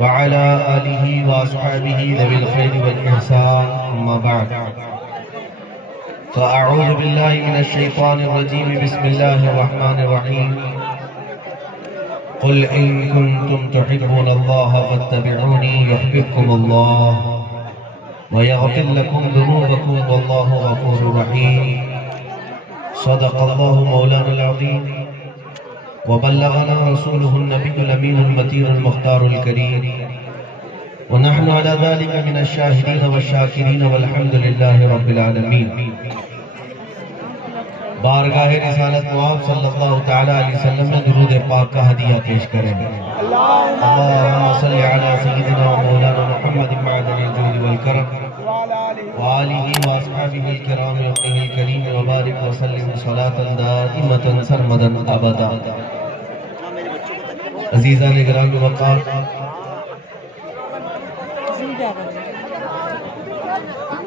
وعلى آله وأصحابه ذوي الخير والإحسان أما بعد فأعوذ بالله من الشيطان الرجيم بسم الله الرحمن الرحيم قل إن كنتم تحبون الله فاتبعوني يحببكم الله ويغفر لكم ذنوبكم والله غفور رحيم صدق الله مولانا العظيم وبلغنا رسوله النبي الأمين المتين المختار الكريم ونحن على ذلك من الشاهدين والشاكرين والحمد لله رب العالمين بارگاہ رسالت معاف صلی اللہ تعالیٰ علیہ وسلم میں درود پاک کا ہدیہ پیش کریں اللہم صلی علی سیدنا مولانا محمد معدن الجود والکرم وآلہ واصحابہ الکرام وقتہ الکریم وبارک وسلم صلاة دائمة سرمدا ابدا عزیزان گرامی وقار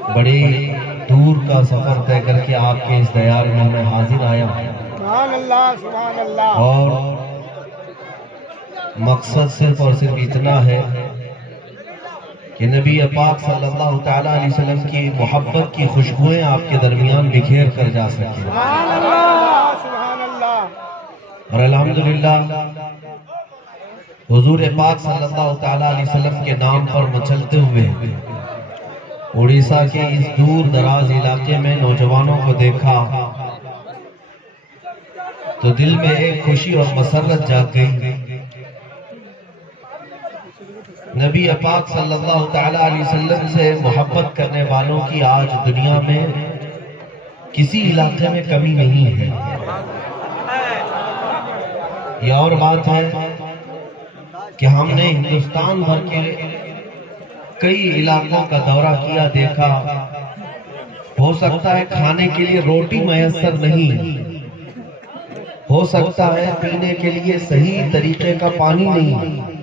بڑے دور کا سفر طے کر کے آپ کے اس دیار میں حاضر آیا ہوں اور مقصد صرف اور صرف اتنا ہے کہ نبی پاک صلی اللہ تعالیٰ علیہ وسلم کی محبت کی خوشبوئیں آپ کے درمیان بکھیر کر جا سکیں اور الحمدللہ حضور پاک صلی اللہ تعالیٰ علیہ وسلم کے نام پر مچلتے ہوئے اڑیسہ کے اس دور دراز علاقے میں نوجوانوں کو دیکھا تو دل میں ایک خوشی اور مسرت جاگ گئی نبی پاک صلی اللہ تعالیٰ علیہ وسلم سے محبت کرنے والوں کی آج دنیا میں کسی علاقے میں کمی نہیں ہے یہ اور بات ہے کہ ہم نے ہندوستان بھر کے کئی علاقوں کا دورہ کیا دیکھا ہو سکتا ہے کھانے کے لیے روٹی میسر نہیں ہو سکتا ہے پینے کے لیے صحیح طریقے کا پانی نہیں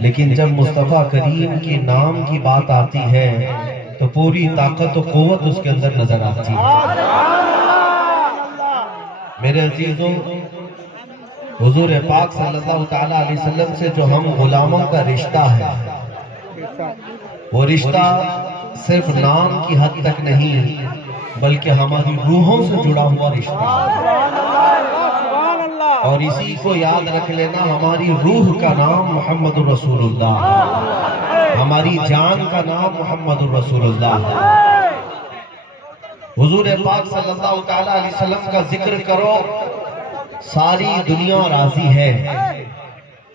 لیکن جب مصطفیٰ کریم کے نام کی بات آتی ہے تو پوری طاقت و قوت اس کے اندر نظر آتی ہے میرے عزیزوں حضور پاک صلی اللہ تعالیٰ علیہ وسلم سے جو ہم غلاموں کا رشتہ ہے وہ رشتہ صرف نام کی حد تک نہیں بلکہ ہماری روحوں سے جڑا ہوا رشتہ اور اسی کو یاد رکھ لینا ہماری روح کا نام محمد رسول اللہ ہماری جان کا نام محمد رسول اللہ حضور پاک صلی اللہ تعالیٰ علیہ وسلم کا ذکر کرو ساری دنیا راضی ہے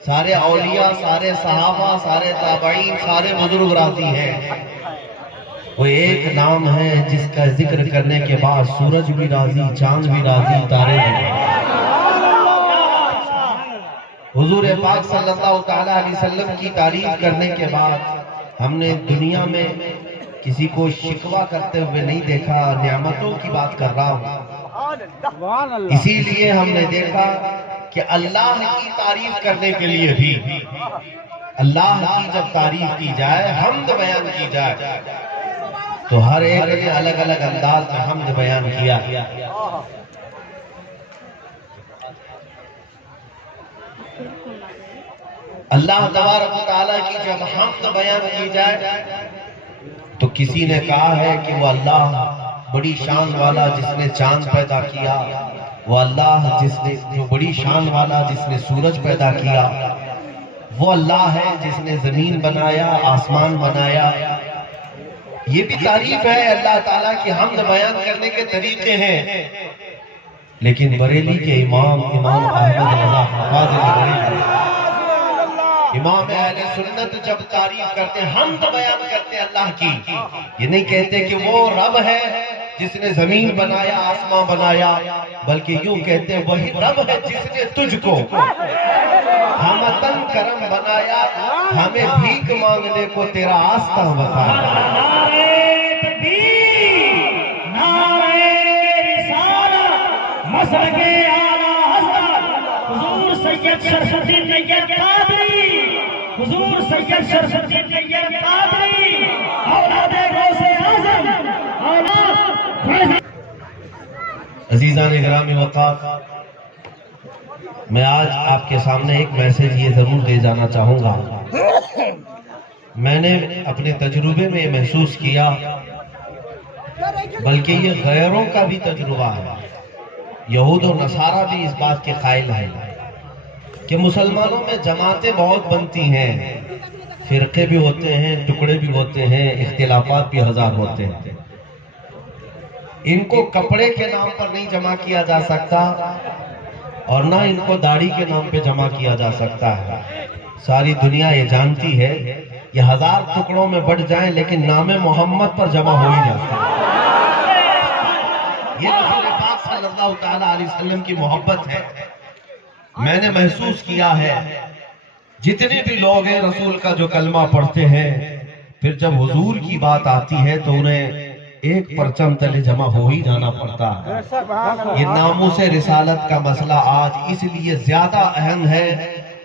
سارے اولیاء سارے صحابہ سارے تابعین سارے بزرگ راضی ہیں وہ ایک نام ہے جس کا ذکر کرنے کے بعد سورج بھی راضی چاند بھی راضی تارے بھی حضور پاک صلی اللہ تعالیٰ علیہ وسلم کی تعریف کرنے کے بعد ہم نے دنیا میں کسی کو شکوہ کرتے ہوئے نہیں دیکھا نعمتوں کی بات کر رہا ہوں اسی لیے ہم نے دیکھا کہ اللہ کی تعریف کرنے کے لیے بھی اللہ کی جب تعریف کی جائے حمد بیان کی جائے تو ہر ایک نے الگ الگ انداز میں حمد بیان کیا اللہ تبارک و تعالیٰ کی جب حمد بیان کی جائے تو کسی نے کہا ہے کہ وہ اللہ بڑی شان والا جس نے چاند پیدا کیا وہ اللہ جو بڑی شان والا جس نے سورج پیدا کیا وہ اللہ ہے جس نے زمین بنایا آسمان بنایا یہ بھی تعریف ہے اللہ تعالیٰ کی حمد بیان کرنے کے طریقے ہیں لیکن بریلی کے امام احمد رضا حفاظ بریلی امام اہل سنت جب تعریف کرتے حمد بیان کرتے اللہ کی یہ نہیں کہتے کہ وہ رب ہے جس نے زمین بنایا آسمان بنایا بلکہ یوں کہتے وہی رب ہے جس نے تجھ کو ہمتن کرم بنایا ہمیں بھیک مانگنے کو تیرا آستہ بتایا نعرہ تکبیر نعرہ رسالت مسلک اعلی حضرت حضور سید شرف الدین نیت قادری حضور سید شرف الدین نیت قادری اولاد غوث اعظم عزیزان گرامی وقار میں آج آپ کے سامنے ایک میسج یہ ضرور دے جانا چاہوں گا. میں نے اپنے تجربے میں محسوس کیا، بلکہ یہ غیروں کا بھی تجربہ ہے، یہود و نصارہ بھی اس بات کے قائل ہیں کہ مسلمانوں میں جماعتیں بہت بنتی ہیں، فرقے بھی ہوتے ہیں، ٹکڑے بھی ہوتے ہیں، اختلافات بھی ہزار ہوتے ہیں. ان کو کپڑے کے نام پر نہیں جمع کیا جا سکتا اور نہ ان کو داڑھی کے نام پہ جمع کیا جا سکتا ہے. ساری دنیا یہ جانتی ہے یہ ہزار ٹکڑوں میں بٹ جائیں لیکن نام محمد پر جمع ہو ہی جاتا ہے. یہ رسول پاک صلی اللہ تعالیٰ علیہ وسلم کی محبت ہے. میں نے محسوس کیا ہے جتنے بھی لوگ ہیں رسول کا جو کلمہ پڑھتے ہیں، پھر جب حضور کی بات آتی ہے تو انہیں ایک پرچم تلے جمع ہو ہی جانا پڑتا ہے. یہ ناموس رسالت کا مسئلہ آج اس لیے زیادہ اہم ہے.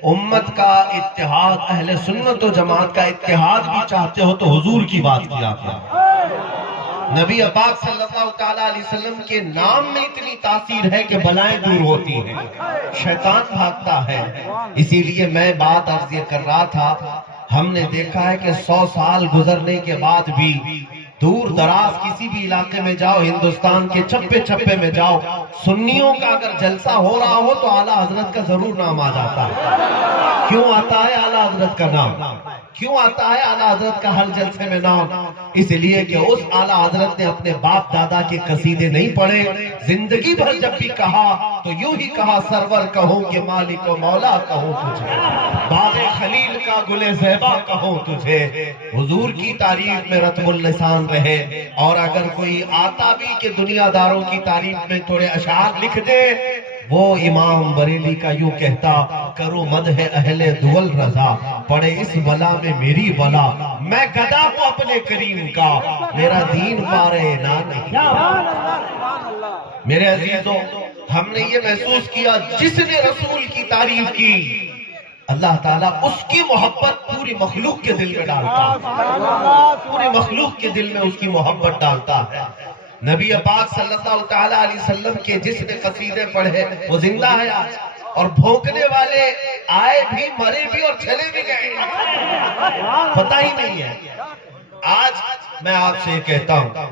امت کا اتحاد، اہل سنت و جماعت کا اتحاد بھی چاہتے ہو تو حضور کی بات کیا کرو. نبی پاک صلی اللہ تعالیٰ علیہ وسلم کے نام میں اتنی تاثیر ہے کہ بلائیں دور ہوتی ہیں، شیطان بھاگتا ہے. اسی لیے میں بات عرض یہ کر رہا تھا، ہم نے دیکھا ہے کہ 100 سال گزرنے کے بعد بھی دور دراز کسی بھی علاقے میں جاؤ، ہندوستان کے چپے چپے میں جاؤ، سنیوں کا اگر جلسہ ہو رہا ہو تو اعلیٰ حضرت کا ضرور نام آ جاتا ہے. کیوں آتا ہے اعلیٰ حضرت کا نام؟ کیوں آتا ہے اعلیٰ حضرت کا ہر جلسے میں نام؟ اس لیے کہ اس اعلیٰ حضرت نے اپنے باپ دادا کے قصیدے نہیں پڑھے. زندگی بھر جب بھی کہا تو یوں ہی کہا، سرور کہوں کہ مالک و مولا کہوں تجھے، باغ خلیل کا گل زیبا کہوں تجھے. حضور کی تعریف میں رتب اللسان رہے. اور اگر کوئی آتا بھی کہ دنیا داروں کی تعریف میں تھوڑے اشعار لکھ دے، وہ امام بریلی کا یوں کہتا، کرو مدح اہل دول رضا، پڑے اس بلا میں میری بلا، میں گدا ہوں اپنے کریم کا، میرا دین پارے نہ نہیں. میرے عزیزوں، ہم نے یہ محسوس کیا جس نے رسول کی تعریف کی، اللہ تعالیٰ اس کی محبت پوری مخلوق کے دل میں ڈالتا ہے، پوری مخلوق کے دل میں اس کی محبت ڈالتا ہے. نبی پاک صلی اللہ تعالیٰ علیہ وسلم کے جس نے قصیدے پڑھے وہ زندہ ہے آج، اور بھونکنے والے آئے بھی، مرے بھی اور چلے بھی گئے، پتہ ہی نہیں ہے. آج میں آپ سے کہتا ہوں،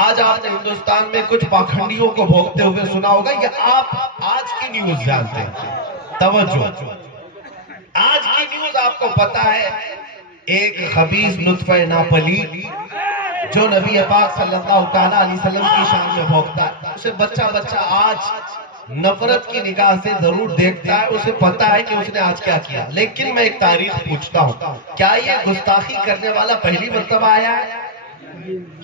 آج آپ نے ہندوستان میں کچھ پاکھنڈیوں کو بھونکتے ہوئے سنا ہوگا، یہ آپ آج کی نیوز جانتے ہیں. توجہ، آج کی نیوز آپ کو پتا ہے، ایک خبیث نطفہ ناپلی جو نبی پاک صلی اللہ تعالیٰ علیہ وسلم کی شان میں بھونکتا ہے، اسے بچہ آج نفرت کی نگاہ سے ضرور دیکھتا ہے، اسے پتا ہے کہ اس نے آج کیا کیا. لیکن میں ایک تاریخ پوچھتا ہوں، کیا یہ گستاخی کرنے والا پہلی مرتبہ آیا ہے؟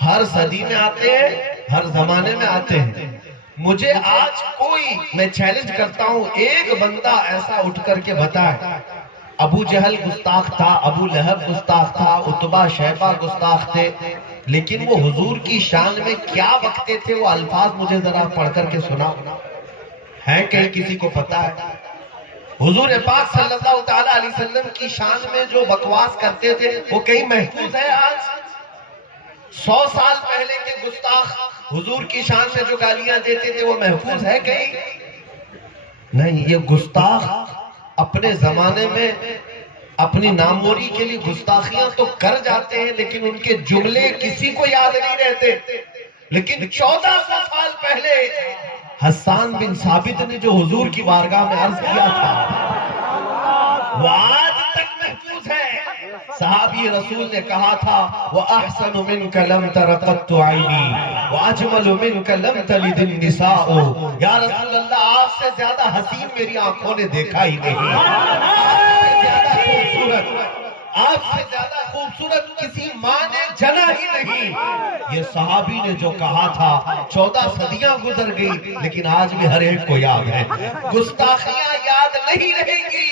ہر صدی میں آتے ہیں، ہر زمانے میں آتے ہیں. مجھے آج کوئی، میں چیلنج کرتا ہوں، ایک بندہ ایسا اٹھ کر کے بتائے، ابو جہل گستاخ تھا، ابو لہب گستاخ تھا، عتبہ شیبہ گستاخ تھے، لیکن وہ حضور کی شان میں کیا بکتے تھے وہ الفاظ مجھے ذرا پڑھ کر کے سنا ہے. کہیں کسی کو پتا ہے؟ حضور پاک صلی اللہ تعالیٰ علیہ وسلم کی شان میں جو بکواس کرتے تھے وہ کہیں محفوظ ہے آج؟ 100 سال پہلے کے گستاخ حضور کی شان میں جو گالیاں دیتے تھے وہ محفوظ ہے کہیں؟ نہیں. یہ گستاخ اپنے زمانے میں اپنی ناموری کے لیے گستاخیاں تو کر جاتے ہیں، لیکن ان کے جملے کسی کو یاد نہیں رہتے. لیکن 1400 سال پہلے حسان بن ثابت نے جو حضور کی بارگاہ میں عرض کیا تھا وہ آج تک محفوظ ہے. صحابی رسول نے کہا تھا، وَأَحْسَنُ مِنْكَ لَمْ تَرَ قَطُّ عَيْنِي وَأَجْمَلُ مِنْكَ لَمْ تَلِدِ النِّسَاءُ. یا رسول اللہ، آپ سے زیادہ حسین میری آنکھوں نے دیکھا ہی نہیں، آپ سے زیادہ خوبصورت کسی ماں نے جنا ہی نہیں. یہ صحابی نے جو کہا تھا 14 صدیاں گزر گئی لیکن آج بھی ہر ایک کو یاد ہے. گستاخیاں یاد نہیں رہے گی،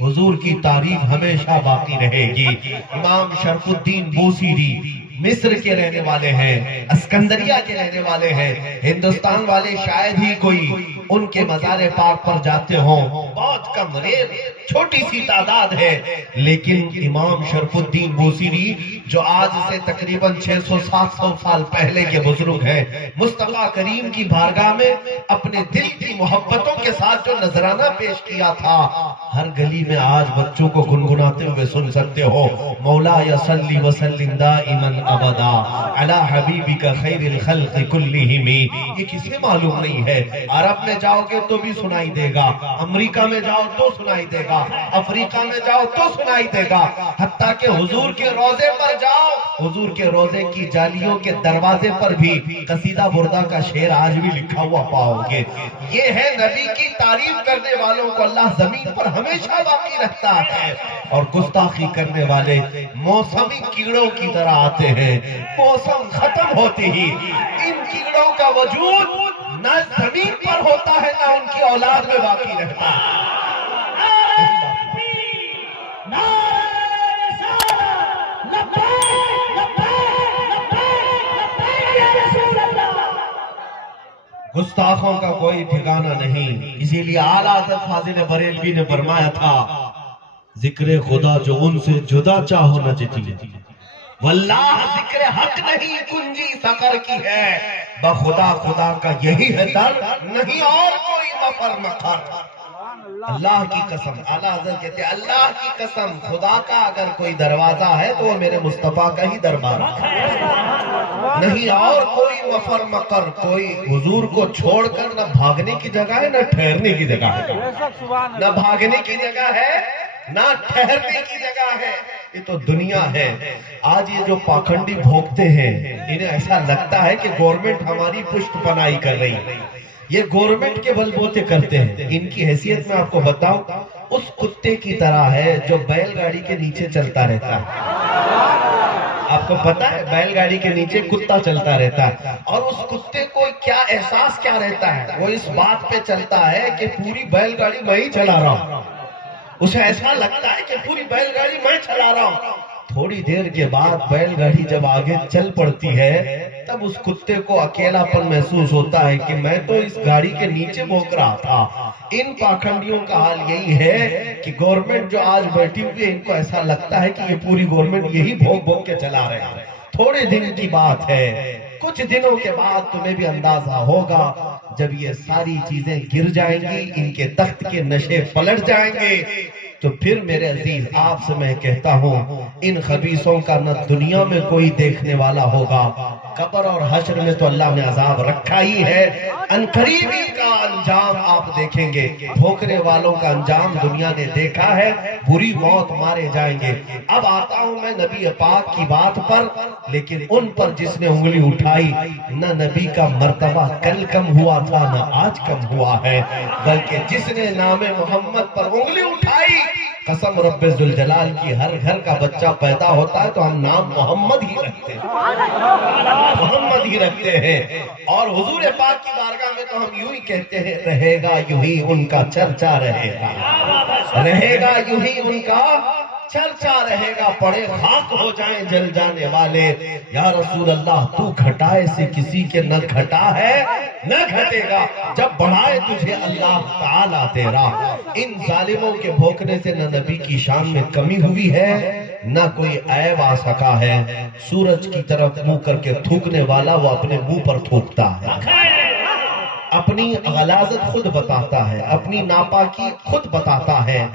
حضور کی تعریف ہمیشہ باقی رہے گی. امام شرف الدین بوسیری مصر کے رہنے والے ہیں، اسکندریہ کے رہنے والے ہیں، ہندوستان والے شاید ہی کوئی ان کے مزار پاک پر جاتے ہوں، بہت کم ریل چھوٹی سی تعداد ہے۔ لیکن امام شرف الدین بوصیری جو آج سے تقریباً 600-700 سال پہلے کے بزرگ ہیں، مصطفیٰ کریم کی بارگاہ میں اپنے دل کی محبتوں کے ساتھ جو نذرانہ پیش کیا تھا، ہر گلی میں آج بچوں کو گنگناتے ہوئے سن سکتے ہو، مولا صلی وسلم دائما ابدا علی حبیبک خیر الخلق کلہم۔ یہ کسے معلوم نہیں ہے؟ عرب میں جاؤ گے تو بھی سنائی دے گا، امریکہ میں جاؤ تو سنائی دے گا، افریقہ میں جاؤ تو سنائی دے گا، حتیٰ کہ حضور کے روضے پر جاؤ، حضور کے روضے کی جالیوں کے دروازے پر بھی قصیدہ بردہ کا شعر آج بھی لکھا ہوا پاؤ گے۔ یہ ہے نبی کی تعریف کرنے والوں کو اللہ زمین پر ہمیشہ باقی رکھتا ہے، اور گستاخی کرنے والے موسمی کیڑوں کی طرح آتے ہیں، موسم ختم ہوتے ہی ان کیڑوں کا وجود نہ زمین پر ہوتا ہے نہ ان کی اولاد میں باقی رہتا ہے۔ گستاخوں کا کوئی ٹھکانہ نہیں، اسی لیے اعلیٰ حضرت فاضل بریلوی نے فرمایا تھا، ذکر خدا جو ان سے جدا چاہو نہ جتی، واللہ ذکر حق نہیں کنجی سفر کی ہے، بخدا خدا کا یہی ہے در، نہیں اور کوئی مفر مقر۔ اللہ کی قسم، اعلیٰ حضرت کہتے ہیں اللہ کی قسم، خدا کا اگر کوئی دروازہ ہے تو وہ میرے مصطفیٰ کا ہی دربار ہے، نہیں اور کوئی مفر مقر۔ کوئی حضور کو چھوڑ کر نہ بھاگنے کی جگہ ہے نہ ٹھہرنے کی جگہ ہے، نہ بھاگنے کی جگہ ہے نہ ٹھہرنے کی جگہ ہے، یہ تو دنیا ہے۔ آج یہ جو پاکھنڈی بھوکتے ہیں، انہیں ایسا لگتا ہے کہ گورنمنٹ ہماری پشت پناہی کر رہی ہے، یہ گورنمنٹ کے بل بوتے کرتے ہیں۔ ان کی حیثیت میں آپ کو بتاؤں، اس کتے کی طرح ہے جو بیل گاڑی کے نیچے چلتا رہتا ہے۔ آپ کو پتا ہے بیل گاڑی کے نیچے کتا چلتا رہتا ہے، اور اس کتے کو کیا احساس کیا رہتا ہے؟ وہ اس بات پہ چلتا ہے کہ پوری بیل گاڑی میں ہی چلا رہا ہوں، اسے ایسا لگتا ہے کہ پوری بیل گاڑی میں چلا رہا ہوں۔ تھوڑی دیر کے بعد بیل گاڑی جب آگے چل پڑتی ہے، تب اس کتے کو اکیلا پن محسوس ہوتا ہے کہ میں تو اس گاڑی کے نیچے بھوک رہا تھا۔ ان پاکھنڈیوں کا حال یہی ہے کہ گورنمنٹ جو آج بیٹھی ہوئی ہے، ان کو ایسا لگتا ہے کہ یہ پوری گورنمنٹ یہی بھوک بھوک کے چلا رہے ہیں۔ تھوڑے دن کی بات ہے، کچھ دنوں کے بعد تمہیں بھی اندازہ ہوگا، جب یہ ساری چیزیں گر جائیں گی، ان کے تخت کے نشے پلٹ جائیں گے، تو پھر میرے عزیز آپ سے میں کہتا ہوں، ان خبیثوں کا نہ دنیا میں کوئی دیکھنے والا ہوگا، قبر اور حشر میں تو اللہ نے عذاب رکھا ہی ہے، انقریب ان کا انجام آپ دیکھیں گے۔ بھوکنے والوں کا انجام دنیا نے دیکھا ہے، بری موت مارے جائیں گے۔ اب آتا ہوں میں نبی پاک کی بات پر، لیکن ان پر جس نے انگلی اٹھائی، نہ نبی کا مرتبہ کل کم ہوا تھا نہ آج کم ہوا ہے، بلکہ جس نے نام محمد پر انگلی اٹھائی، قسم رب ذوالجلال کی، ہر گھر کا بچہ پیدا ہوتا ہے تو ہم نام محمد ہی رکھتے ہیں، محمد ہی رکھتے ہیں، اور حضور پاک کی بارگاہ میں تو ہم یوں ہی کہتے ہیں، رہے گا یوں ہی ان کا چرچا رہے گا، رہے گا یوں ہی ان کا چرچا رہے گا، پڑے خاک ہو جائیں جل جانے والے۔ یا رسول اللہ تو گھٹائے سے کسی کے نہ گھٹا ہے نہ گھٹے گا، جب بڑھائے تجھے اللہ تعالیٰ تیرا۔ ان ظالموں کے بھوکنے سے نہ نبی کی شان میں کمی ہوئی ہے نہ کوئی عیب آ سکا ہے۔ سورج کی طرف منہ کر کے تھوکنے والا وہ اپنے منہ پر تھوکتا ہے، اپنی غلاظت خود بتاتا ہے، اپنی ناپاکی خود بتاتا ہے۔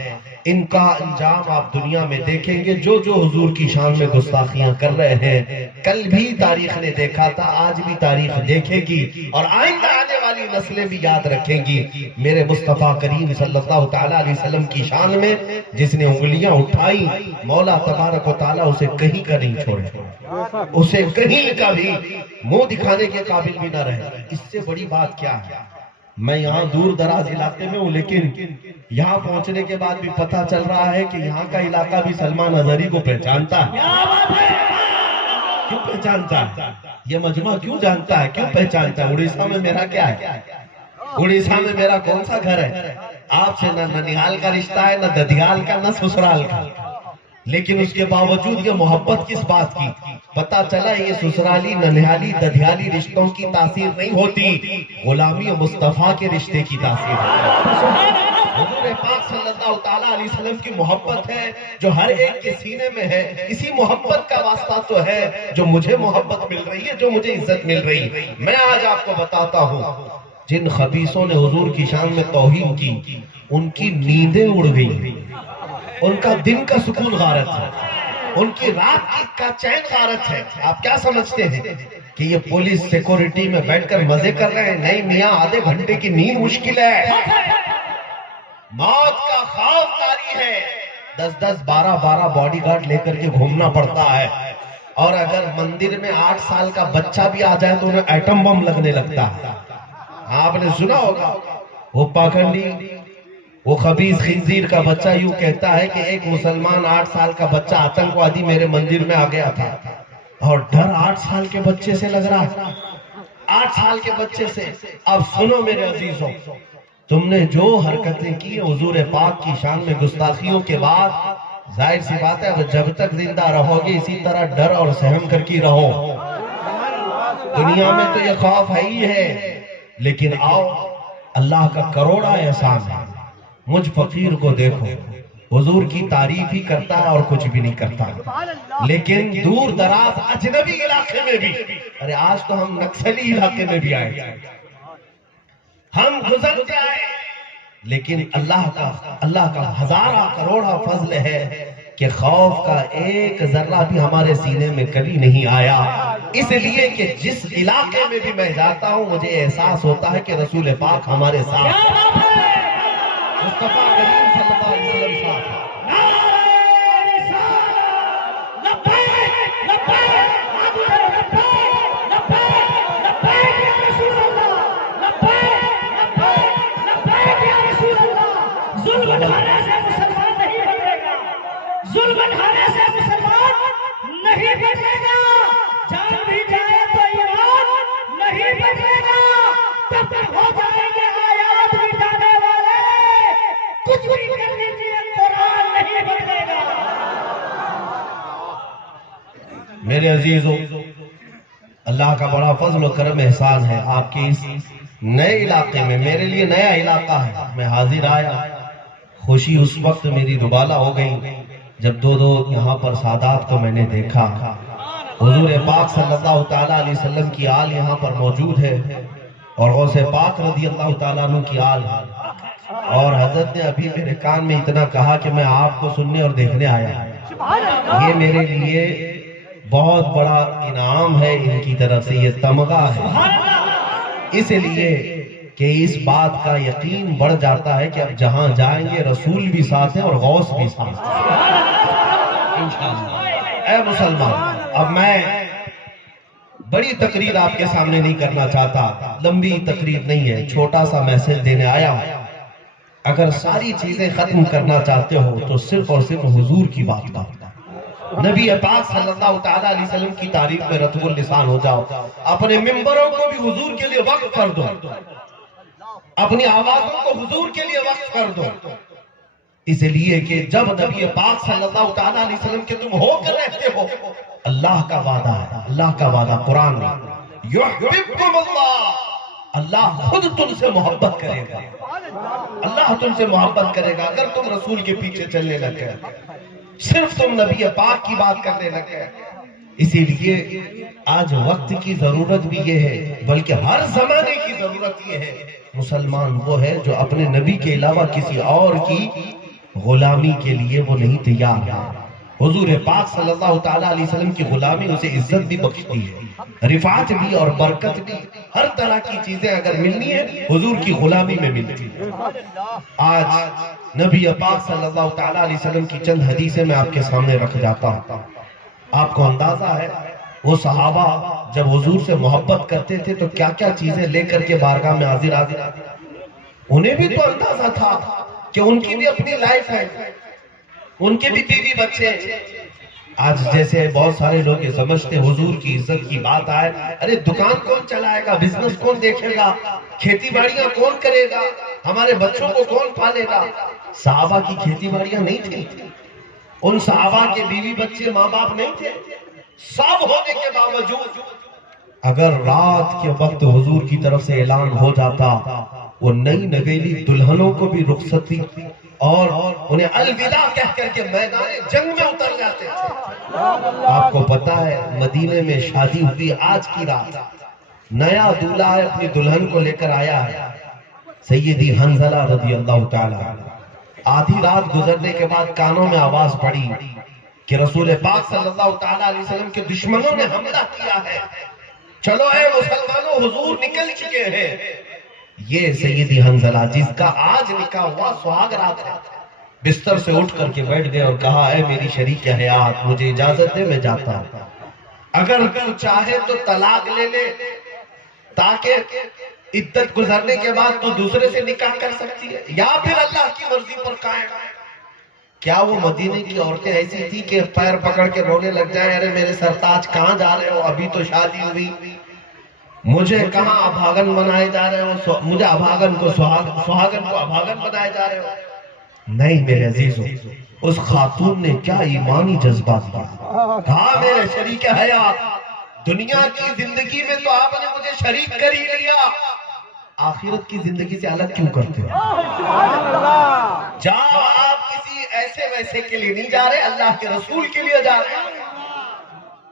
ان کا انجام آپ دنیا میں دیکھیں گے، جو جو حضور کی شان میں گستاخیاں کر رہے ہیں، کل بھی تاریخ نے دیکھا تھا، آج بھی تاریخ دیکھے گی، اور آئندہ آنے والی نسلیں بھی یاد رکھیں گی۔ میرے مصطفیٰ کریم صلی اللہ تعالیٰ علیہ وسلم کی شان میں جس نے انگلیاں اٹھائی، مولا تبارک و تعالیٰ اسے کہیں کا نہیں چھوڑے، اسے کہیں کا بھی منہ دکھانے کے قابل بھی نہ رہے۔ اس سے بڑی بات کیا ہے؟ میں یہاں دور دراز علاقے میں ہوں، لیکن یہاں پہنچنے کے بعد بھی پتہ چل رہا ہے کہ یہاں کا علاقہ بھی سلمان اظہری کو پہچانتا ہے۔ کیوں پہچانتا ہے؟ یہ مجمع کیوں جانتا ہے؟ کیوں پہچانتا ہے؟ اڑیسہ میں میرا کیا ہے؟ اڑیسہ میں میرا کون سا گھر ہے؟ آپ سے نہ ننیال کا رشتہ ہے، نہ ددیال کا، نہ سسرال کا، لیکن اس کے باوجود یہ محبت کس بات کی؟ پتا چلا یہ سسرالی ننھیالی ددھیالی رشتوں کی تاثیر نہیں ہوتی، غلامی مصطفیٰ کے رشتے کی تاثیر ہے۔ حضور پاک صلی اللہ تعالیٰ علیہ وسلم کی محبت ہے جو ہر ایک کے سینے میں ہے۔ اسی محبت کا واسطہ تو ہے جو مجھے محبت مل رہی ہے، جو مجھے عزت مل رہی ہے۔ میں آج آپ کو بتاتا ہوں، جن خبیثوں نے حضور کی شان میں توہین کی، ان کی نیندیں اڑ گئی، ان کا دن کا سکون غارت ہے، ان کی رات کا چین غارت ہے۔ آپ کیا سمجھتے ہیں کہ یہ پولیس سیکورٹی میں بیٹھ کر مزے کر رہے ہیں؟ نہیں میاں، آدھے گھنٹے کی نیند مشکل ہے، موت کا خوف طاری ہے، 10 12 باڈی گارڈ لے کر کے گھومنا پڑتا ہے، اور اگر مندر میں 8 سال کا بچہ بھی آ جائے تو انہیں ایٹم بم لگنے لگتا ہے۔ آپ نے سنا ہوگا وہ پاکھنڈی، وہ خبیث خنزیر کا بچہ یوں کہتا ہے کہ ایک مسلمان 8 سال کا بچہ آتنکوادی میرے مندر میں آ گیا تھا، اور ڈر 8 سال کے بچے سے لگ رہا ہے، 8 سال کے بچے سے۔ اب سنو میرے عزیزوں، تم نے جو حرکتیں کی حضور پاک کی شان میں گستاخیوں کے بعد، ظاہر سی بات ہے جب تک زندہ رہو گے اسی طرح ڈر اور سہم کر کے رہو۔ دنیا میں تو یہ خوف ہے ہی ہے، لیکن آؤ اللہ کا کروڑا احسان ہے، مجھ فقیر کو دیکھو، حضور کی تعریف ہی کرتا ہے اور کچھ بھی نہیں کرتا، لیکن دور دراز اجنبی علاقے میں بھی، ارے آج تو ہم نکسلی علاقے میں بھی آئے تھے، ہم گزرتے آئے، لیکن اللہ کا ہزارہ کروڑا فضل ہے کہ خوف کا ایک ذرہ بھی ہمارے سینے میں کبھی نہیں آیا، اس لیے کہ جس علاقے میں بھی میں جاتا ہوں مجھے احساس ہوتا ہے کہ رسول پاک ہمارے ساتھ، مصطفیٰ کریم صلی اللہ علیہ وسلم ساتھ۔ ظلم ڈھانے سے مسلمان نہیں بنے گا، ظلم ڈھانے سے مسلمان نہیں بنے گا، جان بھی جائے تو ایمان نہیں بنے گا، تب تک ہو جائیں گے آیات مٹانے والے، کچھ بھی کر لیجیے قرآن نہیں بنے گا۔ میرے عزیزوں، اللہ کا بڑا فضل و کرم احسان ہے آپ کے اس نئے علاقے میں، میرے لیے نیا علاقہ ہے، میں حاضر آیا، خوشی اس وقت میری دوبالا ہو گئی جب دو یہاں پر سادات کو میں نے دیکھا، حضور پاک صلی اللہ تعالیٰ علیہ وسلم کی آل یہاں پر موجود ہے، اور غوث پاک رضی اللہ تعالیٰ عنہ کی آل ہے، اور حضرت نے ابھی میرے کان میں اتنا کہا کہ میں آپ کو سننے اور دیکھنے آیا، یہ میرے لیے بہت بڑا انعام ہے ان کی طرف سے، یہ تمغہ ہے، اس لیے کہ اس بات کا یقین بڑھ جاتا ہے کہ اب جہاں جائیں گے رسول بھی ساتھ ہیں اور غوث بھی ساتھ ہیں انشاءاللہ۔ اے مسلمان، اب میں بڑی تقریر آپ کے سامنے نہیں کرنا چاہتا، لمبی تقریر نہیں ہے، چھوٹا سا میسج دینے آیا ہوں۔ اگر ساری چیزیں ختم کرنا چاہتے ہو تو صرف اور صرف حضور کی بات کرو، نبی پاک صلی اللہ تعالیٰ علیہ وسلم کی تعریف میں رطب اللسان ہو جاؤ، اپنے ممبروں کو بھی حضور کے لیے وقف کر دو، اپنی آوازوں کو حضور کے لیے وقف کر دو، اس لیے کہ جب نبی پاک صلی اللہ تعالیٰ علیہ وسلم کے تم ہو کر رہتے ہو، اللہ کا وعدہ ہے، اللہ کا وعدہ قرآن میں، یحببکم اللہ، اللہ خود تم سے محبت کرے گا، اللہ تم سے محبت کرے گا اگر تم رسول کے پیچھے چلنے لگے، صرف تم نبی پاک کی بات کرنے لگے۔ اسی لیے آج وقت کی ضرورت بھی یہ ہے، بلکہ ہر زمانے کی ضرورت یہ ہے، مسلمان وہ ہے جو اپنے نبی کے علاوہ کسی اور کی غلامی کے لیے وہ نہیں تیار ہے۔ حضور پاک صلی اللہ تعالیٰ علیہ وسلم کی غلامی اسے عزت بھی بخشتی ہے، رفعت بھی اور برکت بھی، ہر طرح کی چیزیں اگر ملنی ہے حضور کی غلامی میں ملتی ہے۔ آج نبی پاک صلی اللہ تعالیٰ علیہ وسلم کی چند حدیثیں میں آپ کے سامنے رکھ جاتا ہوں۔ آپ کو اندازہ ہے وہ صحابہ جب حضور سے محبت کرتے تھے تو کیا کیا چیزیں لے کر کے بارگاہ میں حاضر انہیں بھی تو اندازہ تھا کہ ان کی بھی اپنی لائف ہے، ان کے بھی بیوی بچے ہیں۔ آج جیسے بہت سارے لوگ یہ سمجھتے حضور کی عزت کی بات آئے، ارے دکان کون چلائے گا، بزنس کون دیکھے گا، کھیتی باڑیاں کون کرے گا، ہمارے بچوں کو کون پالے گا۔ صحابہ کی کھیتی باڑیاں نہیں تھی، ان صحابہ کے بیوی بچے ماں باپ نہیں تھے، سب ہونے کے باوجود اگر رات کے وقت حضور کی طرف سے اعلان ہو جاتا، وہ نئی نویلی دلہنوں کو بھی رخصتی اور انہیں الوداع کہہ کر کے میدان جنگ میں اتر جاتے تھے۔ آپ کو پتا ہے مدینے میں شادی ہوئی آج کی رات، نیا دولہا ہے اپنی دلہن کو لے کر آیا ہے، سیدی حنزلہ رضی اللہ تعالیٰ۔ آدھی رات گزرنے کے بعد کانوں میں آواز پڑی کہ رسول پاک صلی اللہ تعالیٰ علیہ وسلم کے دشمنوں نے حملہ کیا ہے، چلو اے مسلمانوں حضور نکل چکے ہیں۔ یہ سیدی حنزلہ جس کا آج نکاح ہوا سہاگ رات ہے، بستر سے اٹھ کر کے بیٹھ گئے اور کہا اے میری شریک حیات مجھے اجازت دے میں جاتا ہوں، اگر تو چاہے تو طلاق لے لے تاکہ عدت گزرنے کے بعد تو دوسرے سے نکاح کر سکتی ہے، یا پھر اللہ کی مرضی پر قائم۔ کیا وہ مدینے کی عورتیں ایسی تھی کہ پیر پکڑ کے رونے لگ جائیں، ارے میرے سرتاج کہاں جا رہے ہو، ابھی تو شادی ہوئی، مجھے کہاں ابھاگن بنائے جا رہے ہو، مجھے ابھاگن کو سہاگن کو ابھاگن بنائے جا رہے ہو؟ نہیں میرے عزیزوں، اس خاتون نے کیا ایمانی جذبات کیا، کہا میرے شریک حیات دنیا کی زندگی میں تو آپ نے مجھے شریک کر ہی لیا، آخرت کی زندگی سے الگ کیوں کرتے ہو؟ جاؤ آپ کسی ایسے ویسے کے لیے نہیں جا رہے، اللہ کے رسول کے لیے جا رہے ہیں،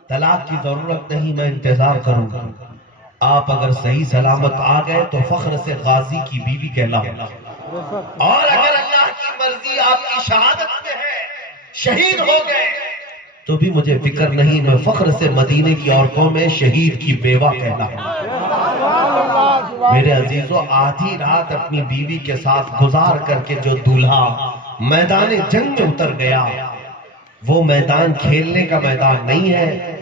طلاق کی ضرورت نہیں، میں انتظار کروں گا، آپ اگر صحیح سلامت آ گئے تو فخر سے غازی کی بیوی کہلاؤ، اور اگر اللہ کی مرضی آپ کی شہادت میں ہے شہید ہو گئے تو بھی مجھے فکر نہیں، میں فخر سے مدینے کی عورتوں میں شہید کی بیوہ کہلاؤں۔ میرے عزیزو آدھی رات اپنی بیوی کے ساتھ گزار کر کے جو دولہا میدان جنگ میں اتر گیا، وہ میدان کھیلنے کا میدان نہیں ہے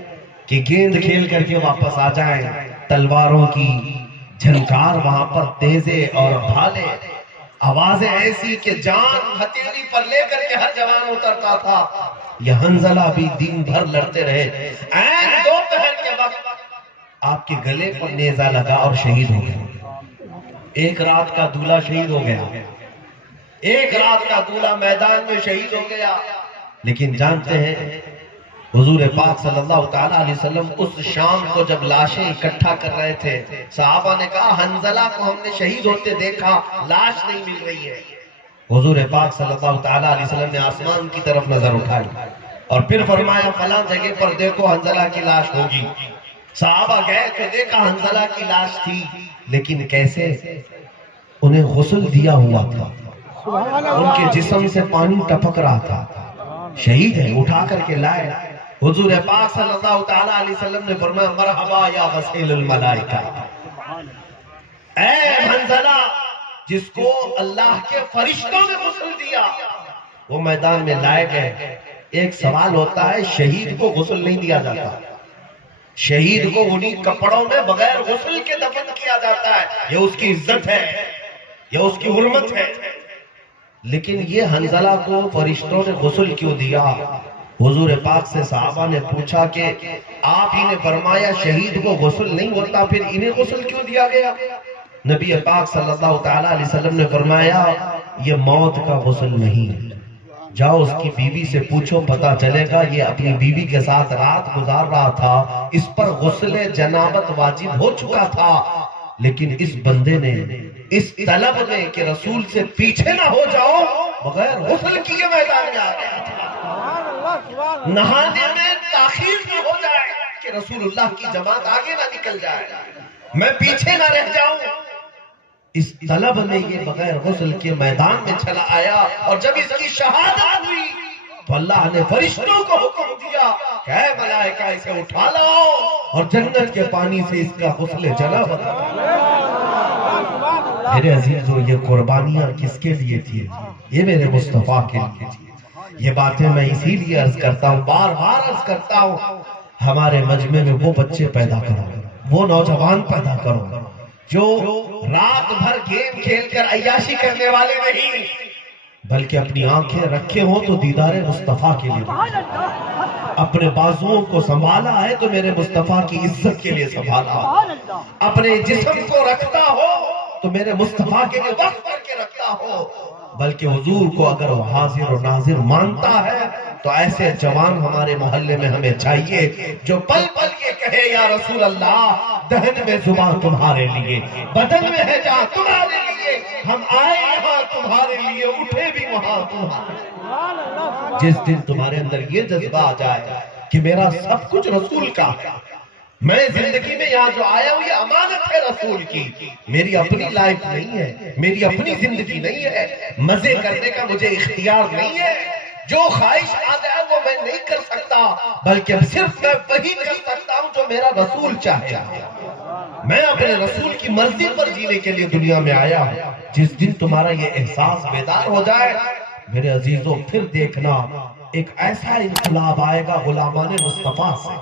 کہ گیند کھیل کر کے واپس آ جائیں، تلواروں کی جھنکار وہاں پر تیزے اور بھالے، آوازیں ایسی کہ جان ہتھیلی پر لے کر کے ہر جوان اترتا تھا۔ یہ حنزلہ بھی دن بھر لڑتے رہے، عین دوپہر کے وقت آپ کے گلے پر نیزہ لگا اور شہید ہو گیا۔ ایک رات کا دولہا شہید ہو گیا، ایک رات کا دولہا میدان میں شہید ہو گیا، لیکن جانتے ہیں حضور پاک صلی اللہ تعالیٰ علیہ وسلم اس شام کو جب لاشیں اکٹھا کر رہے تھے، صحابہ نے کہا حنزلہ کو ہم نے شہید ہوتے دیکھا، لاش نہیں مل رہی ہے۔ حضور پاک صلی اللہ تعالیٰ علیہ وسلم نے آسمان کی طرف نظر اٹھائی اور پھر فرمایا فلاں جگہ پر دیکھو حنزلہ کی لاش ہوگی۔ صحابہ گئے تو دیکھا حنزلہ کی لاش تھی، لیکن کیسے؟ انہیں غسل دیا ہوا تھا، ان کے جسم سے پانی ٹپک رہا تھا، شہید ہے، اٹھا کر کے لائے۔ حضور پاک صلی اللہ تعالیٰ علیہ وسلم نے فرمایا مرحبا یا غسیل الملائکہ، اے حنزلہ جس کو اللہ کے فرشتوں نے غسل دیا، وہ میدان میں لائے گئے۔ ایک سوال ہوتا ہے، شہید کو غسل نہیں دیا جاتا، شہید کو انہی کپڑوں میں بغیر غسل کے دفن کیا جاتا ہے، یہ اس کی عزت ہے، یہ اس کی حرمت ہے، لیکن یہ حنزلہ کو فرشتوں نے غسل کیوں دیا؟ حضور پاک سے صحابہ نے پوچھا کہ آپ ہی نے فرمایا شہید کو غسل نہیں ہوتا، پھر انہیں غسل کیوں دیا گیا؟ نبی پاک صلی اللہ تعالیٰ علیہ وسلم نے فرمایا یہ موت کا غسل نہیں، جاؤ اس کی بیوی سے پوچھو، پتا چلے گا یہ اپنی بیوی کے ساتھ رات گزار رہا تھا، اس پر غسل جنابت واجب ہو چکا تھا، لیکن اس بندے نے اس طلب میں کہ رسول سے پیچھے نہ ہو جاؤ بغیر غسل کیے میدان میں آ گیا تھا، نہانے میں تاخیر نہ ہو جائے کہ رسول اللہ کی جماعت آگے نہ نکل جائے، میں پیچھے نہ رہ جاؤں، اس طلب میں یہ بغیر غسل کے میدان میں چلا آیا، اور جب اس کی شہادت ہوئی تو اللہ نے فرشتوں کو حکم دیا کہ اے ملائکہ اسے اٹھا لاؤ اور جنت کے پانی سے اس کا غسل جنابت بتا۔ میرے عزیزو یہ قربانیاں کس کے لیے تھی؟ یہ میرے مصطفیٰ کے لیے تھی۔ یہ باتیں میں اسی لیے عرض کرتا ہوں، بار بار عرض کرتا ہوں، ہمارے مجمع میں وہ بچے پیدا کرو، وہ نوجوان پیدا کرو جو رات بھر گیم کھیل کر عیاشی کرنے والے نہیں، بلکہ اپنی آنکھیں رکھے ہوں تو دیدار مصطفیٰ کے لیے، اپنے بازوؤں کو سنبھالا ہے تو میرے مصطفیٰ کی عزت کے لیے سنبھالا، اپنے جسم کو رکھتا ہو تو میرے مصطفیٰ کے لیے وقت کر کے رکھتا ہو، بلکہ حضور کو اگر وہ حاضر و ناظر مانتا ہے تو ایسے جوان ہمارے محلے میں ہمیں چاہیے جو پل پل یہ کہے یا رسول اللہ دہن میں زبان تمہارے لیے، بدن میں ہے جہاں تمہارے لیے، ہم آئے یہاں تمہارے لیے، اٹھے بھی وہاں تمہارے۔ جس دن تمہارے اندر یہ جذبہ آ جائے کہ میرا سب کچھ رسول کا ہے، میں زندگی میں یہاں جو آیا ہوں یہ امانت ہے رسول کی، میری اپنی لائف نہیں ہے، میری اپنی زندگی نہیں ہے، مزے کرنے کا مجھے اختیار نہیں ہے، جو خواہش آ جائے وہ میں نہیں کر سکتا، بلکہ صرف میں وہی کر سکتا ہوں جو میرا رسول چاہے۔ میں اپنے رسول کی مرضی پر جینے کے لیے دنیا میں آیا ہوں۔ جس دن تمہارا یہ احساس بیدار ہو جائے میرے عزیزوں، پھر دیکھنا ایک ایسا انقلاب آئے گا غلامان مصطفیٰ سے،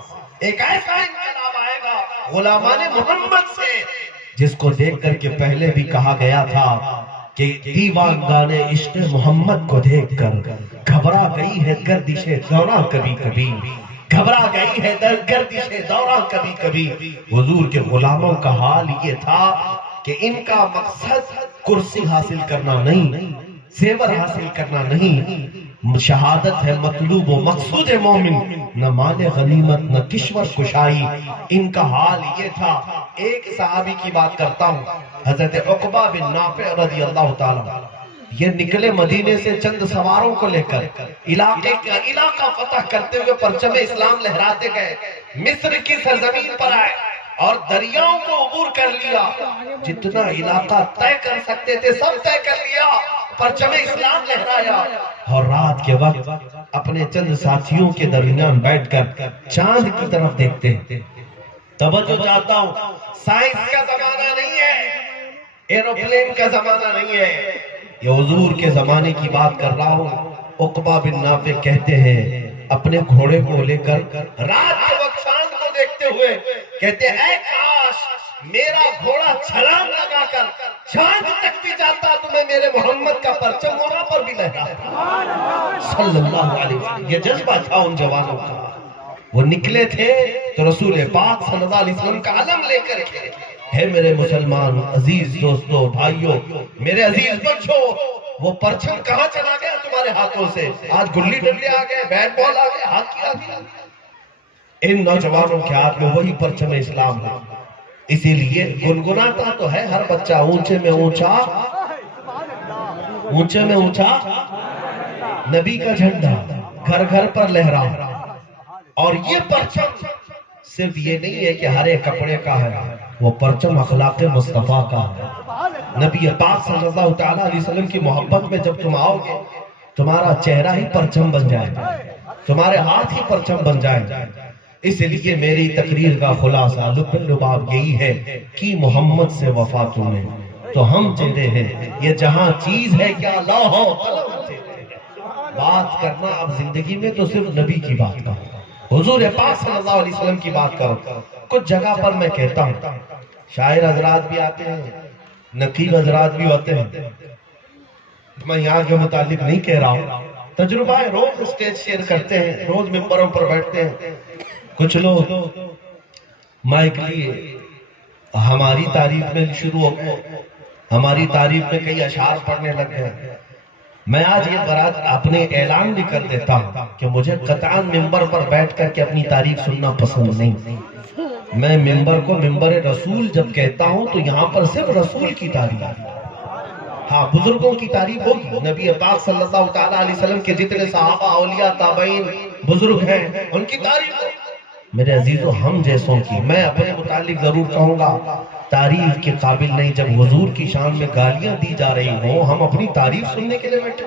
ایک ایسا انقلاب آئے گا غلامان محمد سے، جس کو دیکھ کر کے پہلے بھی کہا گیا تھا کہ دیوانگان عشق محمد کو دیکھ کر گھبرا گئی ہے گردش دورہ کبھی کبھی، گھبرا گئی ہے گردش دورہ کبھی کبھی۔ حضور کے غلاموں کا حال یہ تھا کہ ان کا مقصد کرسی حاصل کرنا نہیں، زیور حاصل کرنا نہیں، شہادت ہے مطلوب و مقصود مومن، نہ مال غنیمت نہ کشور کشائی۔ ان کا حال یہ تھا۔ ایک صحابی کی بات کرتا ہوں، حضرت عقبہ بن نافع رضی اللہ تعالیٰ، یہ نکلے مدینے سے چند سواروں کو لے کر علاقہ فتح کرتے ہوئے پرچم اسلام لہراتے گئے، مصر کی سرزمین پر آئے اور دریاؤں کو عبور کر لیا، جتنا علاقہ طے کر سکتے تھے سب طے کر لیا، پرچم اسلام لہرایا، اور رات کے وقت اپنے چند ساتھیوں کے درمیان بیٹھ کر چاند کی طرف دیکھتے ہیں۔ توجہ چاہتا ہوں، سائنس کا زمانہ نہیں ہے، ایروپلین کا زمانہ نہیں ہے، یہ حضور کے زمانے کی بات کر رہا ہوں۔ عقبہ بن نافع کہتے ہیں اپنے گھوڑے کو لے کر رات کے وقت چاند کو دیکھتے ہوئے کہتے ہیں اے کاش میرا گھوڑا چھلانگ لگا کر چاند تک بھی جاتا تو میں میرے محمد کا پرچم وہاں پر بھی لہراتا۔ صلی اللہ علیہ وسلم، یہ جذبہ تھا ان جوانوں کا۔ وہ نکلے تھے تو رسول پاک صلی اللہ علیہ وسلم کا علم لے کر کے، ہے میرے مسلمان عزیز دوستو بھائیوں، میرے عزیز بچوں، وہ پرچم کہاں چلا گیا تمہارے ہاتھوں سے؟ آج گلی ڈنڈے آ گئے، بیٹ بال آ گئے، ہاکی آ گیا۔ ان نوجوانوں کے ہاتھ میں وہی پرچم اسلام ہے، اسی لیے گنگناتا تو ہے ہر بچہ، اونچے میں اونچا، اونچے میں اونچا نبی کا جھنڈا گھر گھر پر لہرا۔ اور یہ پرچم صرف یہ نہیں ہے کہ ہرے کپڑے کا ہے، وہ پرچم اخلاق مصطفیٰ کا ہے۔ نبی پاک صلی اللہ تعالیٰ علیہ وسلم کی محبت میں جب تم آؤ گے تمہارا چہرہ ہی پرچم بن جائے گا، تمہارے ہاتھ ہی پرچم بن جائے گا۔ اس لیے میری تقریر کا خلاصہ لب لباب یہی ہے کہ محمد سے وفا تمہیں تو ہم چہرے ہیں، یہ جہاں چیز ہے کیا لوح و قلم چہرے ہیں۔ بات کرنا اب زندگی میں تو صرف نبی کی بات کرو، حضور پاک صلی اللہ علیہ وسلم کی بات کرو۔ کچھ جگہ پر میں کہتا ہوں، شاعر حضرات بھی آتے ہیں، نقیب حضرات بھی ہوتے ہیں، میں یہاں کے متعلق نہیں کہہ رہا ہوں، تجربہ ہے، روز اسٹیج شیئر کرتے ہیں، روز ممبروں پر بیٹھتے ہیں۔ کچھ لوگ مائک لیے ہماری تعریف میں شروع ہو گئے، ہماری تعریف میں کئی اشعار پڑھنے لگے ہیں۔ میں آج یہ برات اپنے اعلان بھی کر دیتا ہوں کہ مجھے قطعاً ممبر پر بیٹھ کر کے اپنی تعریف سننا پسند نہیں۔ میں ممبر کو ممبر رسول جب کہتا ہوں تو یہاں پر صرف رسول کی تعریف ہے، ہاں بزرگوں کی تعریف ہوگی، نبی پاک صلی اللہ تعالیٰ علیہ وسلم کے جتنے صحابہ اولیاء تابعین بزرگ ہیں ان کی تعریف ہوگی۔ میرے عزیزو، ہم جیسوں کی میں اپنے متعلق ضرور کہوں گا تعریف کے قابل نہیں۔ جب حضور کی شان میں گالیاں دی جا رہی ہوں ہم اپنی تعریف سننے کے لیے بیٹھے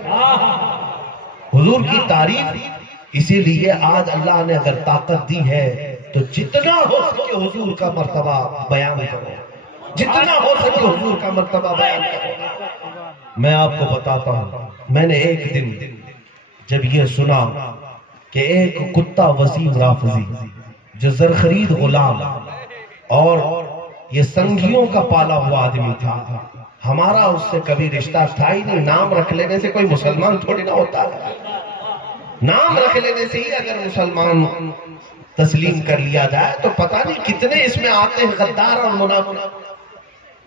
حضور کی تعریف۔ اسی لیے آج اللہ نے اگر طاقت دی ہے تو جتنا ہو سکے حضور کا مرتبہ بیان کرو، جتنا ہو سکے حضور کا مرتبہ بیان کرو۔ میں آپ کو بتاتا ہوں، میں نے ایک دن جب یہ سنا کہ ایک کتا وسیم رافضی جو زرخرید غلام اور یہ سنگیوں کا پالا ہوا آدمی تھا، ہمارا اس سے کبھی رشتہ تھا ہی نہیں، نام رکھ لینے سے کوئی مسلمان تھوڑی نہ ہوتا ہے، نام رکھ لینے سے ہی اگر مسلمان تسلیم کر لیا جائے تو پتہ نہیں کتنے اس میں آتے ہیں غدار اور منافق۔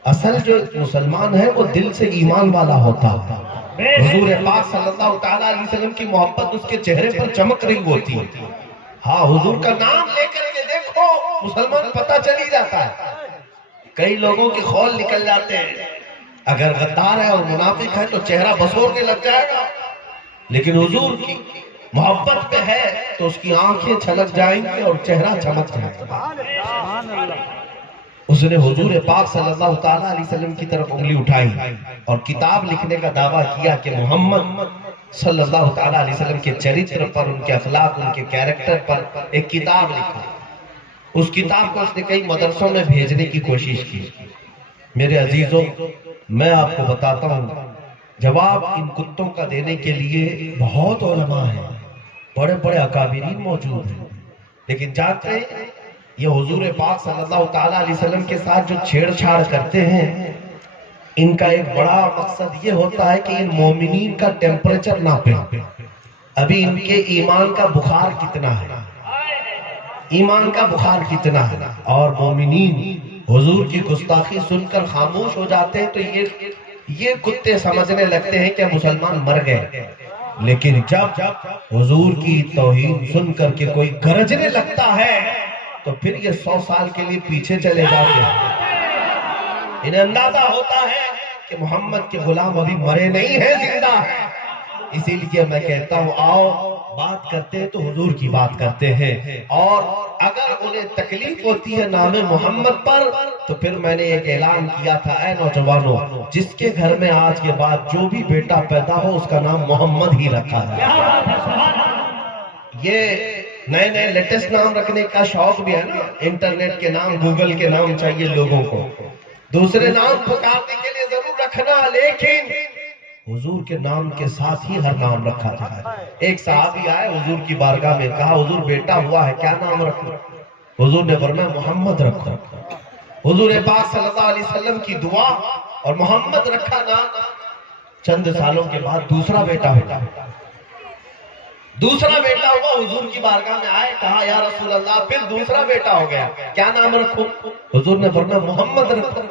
اصل جو مسلمان ہے وہ دل سے ایمان والا ہوتا ہے، حضور پاک صلی اللہ تعالیٰ علیہ وسلم کی محبت اس کے چہرے پر چمک رہی ہوتی ہے. ہاں حضور کا نام لے کر کے دیکھو مسلمان پتہ چل ہی جاتا ہے. کئی لوگوں کے خول نکل جاتے ہیں، اگر غدار ہے اور منافق ہے تو چہرہ بسورنے لگ جائے گا، لیکن حضور کی محبت پہ ہے تو اس کی آنکھیں چھلک جائیں گی اور چہرہ چمک جائے گا. اس نے حضور پاک صلی اللہ تعالیٰ علیہ وسلم کی طرف انگلی اٹھائی اور کتاب لکھنے کا دعویٰ کیا کہ محمد صلی اللہ تعالیٰ علیہ وسلم کے چرتر پر، ان کے اخلاق، ان کے کیریکٹر پر ایک کتاب لکھا. اس کتاب کو اس نے کئی مدرسوں میں بھیجنے کی کوشش کی. میرے عزیزوں، میں آپ کو بتاتا ہوں، جواب ان کتوں کا دینے کے لیے بہت علماء ہیں، بڑے بڑے اکابرین موجود ہیں، لیکن جانتے ہیں یہ حضور پاک صلی اللہ تعالیٰ علیہ وسلم کے ساتھ جو چھیڑ چھاڑ کرتے ہیں، ان کا ایک بڑا مقصد یہ ہوتا ہے کہ ان مومنین کا ٹیمپریچر ناپیں. ابھی ان کے ایمان کا بخار کتنا ہے، ایمان کا بخار کتنا ہے. اور مومنین حضور کی گستاخی سن کر خاموش ہو جاتے ہیں تو یہ کتے سمجھنے لگتے ہیں کہ مسلمان مر گئے. لیکن جب حضور کی توہین سن کر کے کوئی گرجنے لگتا ہے تو پھر یہ 100 سال کے لیے پیچھے چلے جاتے ہیں. انہیں اندازہ ہوتا ہے کہ محمد کے غلام ابھی مرے نہیں ہیں، زندہ ہیں. اسی لیے میں کہتا ہوں آؤ بات کرتے ہیں تو حضور کی بات کرتے ہیں. اور اگر انہیں تکلیف ہوتی ہے نام محمد پر تو پھر میں نے ایک اعلان کیا تھا، اے نوجوانوں، جس کے گھر میں آج کے بعد جو بھی بیٹا پیدا ہو اس کا نام محمد ہی رکھا ہے. یہ نئے نئے لیٹسٹ نام رکھنے کا شوق بھی ہے نا، انٹرنیٹ کے نام، گوگل کے نام چاہیے لوگوں کو، دوسرے نام پکارنے کے لیے ضرور رکھنا، لیکن حضور کے نام کے ساتھ ہی ہر نام رکھا جائے. ایک صحابی آئے حضور کی بارگاہ میں، کہا حضور بیٹا ہوا ہے، کیا نام رکھوں؟ حضور نے فرمایا محمد رکھو. حضور پاک صلی اللہ علیہ وسلم کی دعا اور محمد رکھا نام. چند سالوں کے بعد دوسرا بیٹا ہوا، دوسرا بیٹا ہوا، حضور کی بارگاہ میں آئے، کہا یا رسول اللہ پھر دوسرا بیٹا ہو گیا، کیا نام رکھوں؟ حضور نے فرمایا محمد رکھو.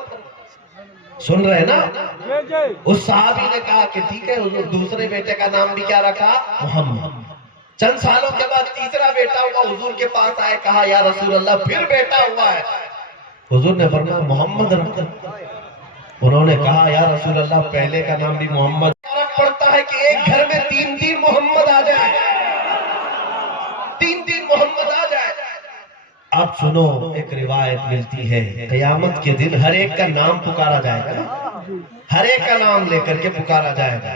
سن رہے نا؟ اس صحابی نے کہا کہ ٹھیک ہے حضور، دوسرے بیٹے کا نام بھی کیا رکھا؟ محمد. چند سالوں کے بعد تیسرا بیٹا ہوا، حضور کے پاس آئے، کہا یا رسول اللہ پھر بیٹا ہوا ہے. حضور نے فرمایا محمد رکھو. انہوں نے کہا یا رسول اللہ پہلے کا نام بھی محمد. فرق پڑتا ہے کہ ایک گھر میں تین محمد آ جائے، تین محمد آ جائے. اب سنو، ایک روایت ملتی ہے قیامت کے دن ہر ایک کا نام پکارا جائے گا، ہر ایک کا نام لے کر کے پکارا جائے گا.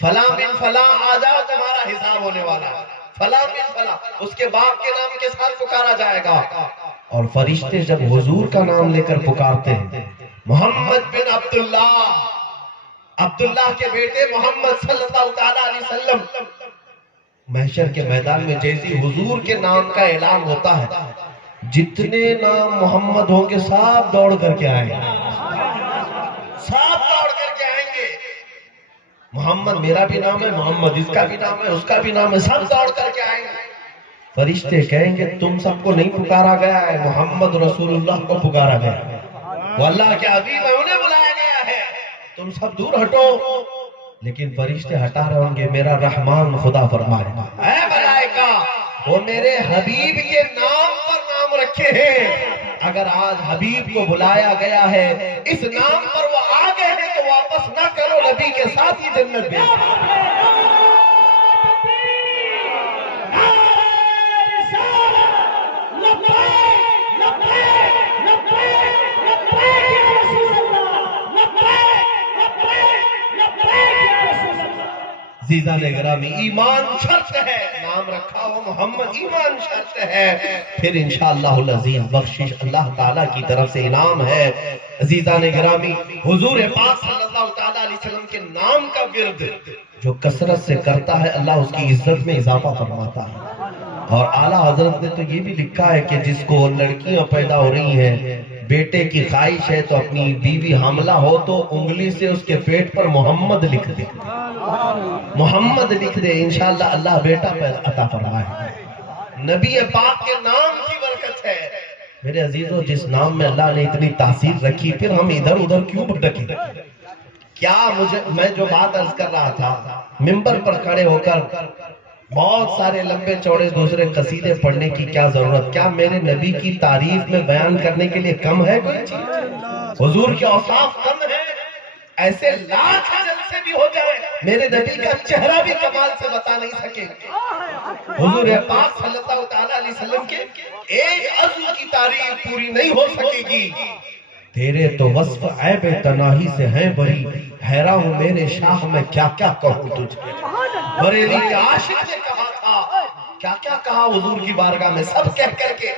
فلاں بن فلاں آ جاؤ، تمہارا حساب ہونے والا ہے. فلاں بن فلاں، اس کے باپ کے نام کے ساتھ پکارا جائے گا. اور فرشتے جب حضور کا نام لے کر پکارتے ہیں، محمد بن عبداللہ، عبداللہ کے بیٹے محمد صلی اللہ تعالیٰ علیہ وسلم، محشر کے میدان میں جیسی حضور کے نام کا اعلان ہوتا ہے، جتنے نام محمد ہوں گے سب دوڑ کر کے آئیں گے، سب دوڑ کر کے آئیں گے. محمد میرا بھی نام ہے، محمد اس کا بھی نام ہے، اس کا بھی نام ہے، سب دوڑ کر کے آئیں گے. فرشتے کہیں گے تم سب کو نہیں پکارا گیا ہے، محمد رسول اللہ کو پکارا گیا ہے، وہ اللہ کے حبیب ہے، انہیں بلایا گیا ہے، تم سب دور ہٹو. لیکن فرشتے ہٹا رہے ہوں گے، میرا رحمان خدا فرمائے اے ملائکہ وہ میرے حبیب کے نام پر نام رکھے ہیں، اگر آج حبیب کو بلایا گیا ہے، اس نام پر وہ آگے ہیں تو واپس نہ کرو، نبی کے ساتھ ہی جنت میں. عزیزان گرامی، ایمان شرط ہے، نام رکھا ہو محمد، ایمان شرط ہے، پھر انشاءاللہ العزیز بخشش اللہ تعالیٰ کی طرف سے انعام ہے. عزیزان گرامی، حضور پاک صلی اللہ تعالیٰ علیہ وسلم کے نام کا ورد جو کثرت سے کرتا ہے، اللہ اس کی عزت میں اضافہ فرماتا ہے. اور اعلیٰ حضرت نے تو یہ بھی لکھا ہے کہ جس کو لڑکیاں پیدا ہو رہی ہیں، بیٹے کی خواہش ہے تو اپنی بیوی حاملہ ہو تو انگلی سے اس کے پیٹ پر محمد لکھ دے، محمد لکھ دے، انشاءاللہ اللہ بیٹا عطا فرمائے. نبی پاک کے نام کی برکت ہے. میرے عزیزوں، جس نام میں اللہ نے اتنی تاثیر رکھی، پھر ہم ادھر ادھر کیوں بھٹکیں، کیا میں جو بات عرض کر رہا تھا، منبر پر کھڑے ہو کر بہت سارے لمبے چوڑے دوسرے قصیدے پڑھنے کی کیا ضرورت؟ کیا میرے نبی کی تعریف میں بیان کرنے کے لیے کم ہے کوئی چیز؟ حضور کے اوصاف کم ہے؟ ایسے لاکھ جلسے بھی ہو جائے، میرے نبی کا چہرہ بھی کمال سے بتا نہیں سکے۔ حضور پاک صلی اللہ تعالیٰ علیہ وسلم کے ایک عضو کی تعریف پوری نہیں ہو سکے گی۔ تیرے تو وصف عیب تناہی سے ہیں بری، حیران ہوں میرے شاہ میں کیا کیا کہوں تجھے۔ بریلی کے عاشق نے کہا تھا، کیا کیا کہا حضور کی بارگاہ میں، سب کہہ کر کے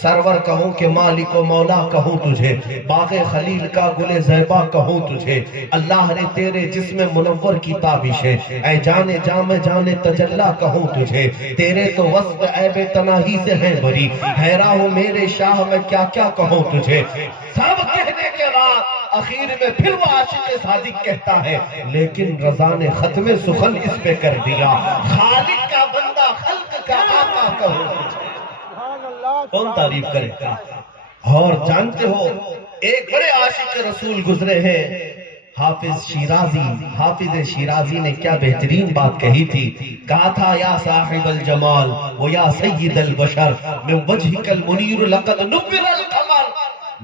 سرور کہوں کہ مالک و مولا کہوں تجھے، باغ خلیل کا گل زیبا کہوں تجھے، اللہ نے تیرے جسم منور کی تابش ہے، اے جانے جام جانے تجلا کہوں تجھے، تیرے تو وصف عیب تناہی سے ہیں بری، حیران ہوں میرے شاہ میں کیا کیا کہوں تجھے۔ سب کہنے کے بعد اخیر میں پھر وہ عاشق صادق کہتا ہے، لیکن رضا نے ختم سخن اس پہ کر دیا، خالق کا بندہ خلق کا آقا کہوں تجھے۔ کون تعریف کرے گا؟ اور جانتے ہو ایک بڑے عاشق رسول گزرے ہیں، حافظ شیرازی نے کیا بہترین بات کہی تھی۔ کہا تھا، یا صاحب الجمال و یا سید البشر من وجہک المنیر لقد نبر القمر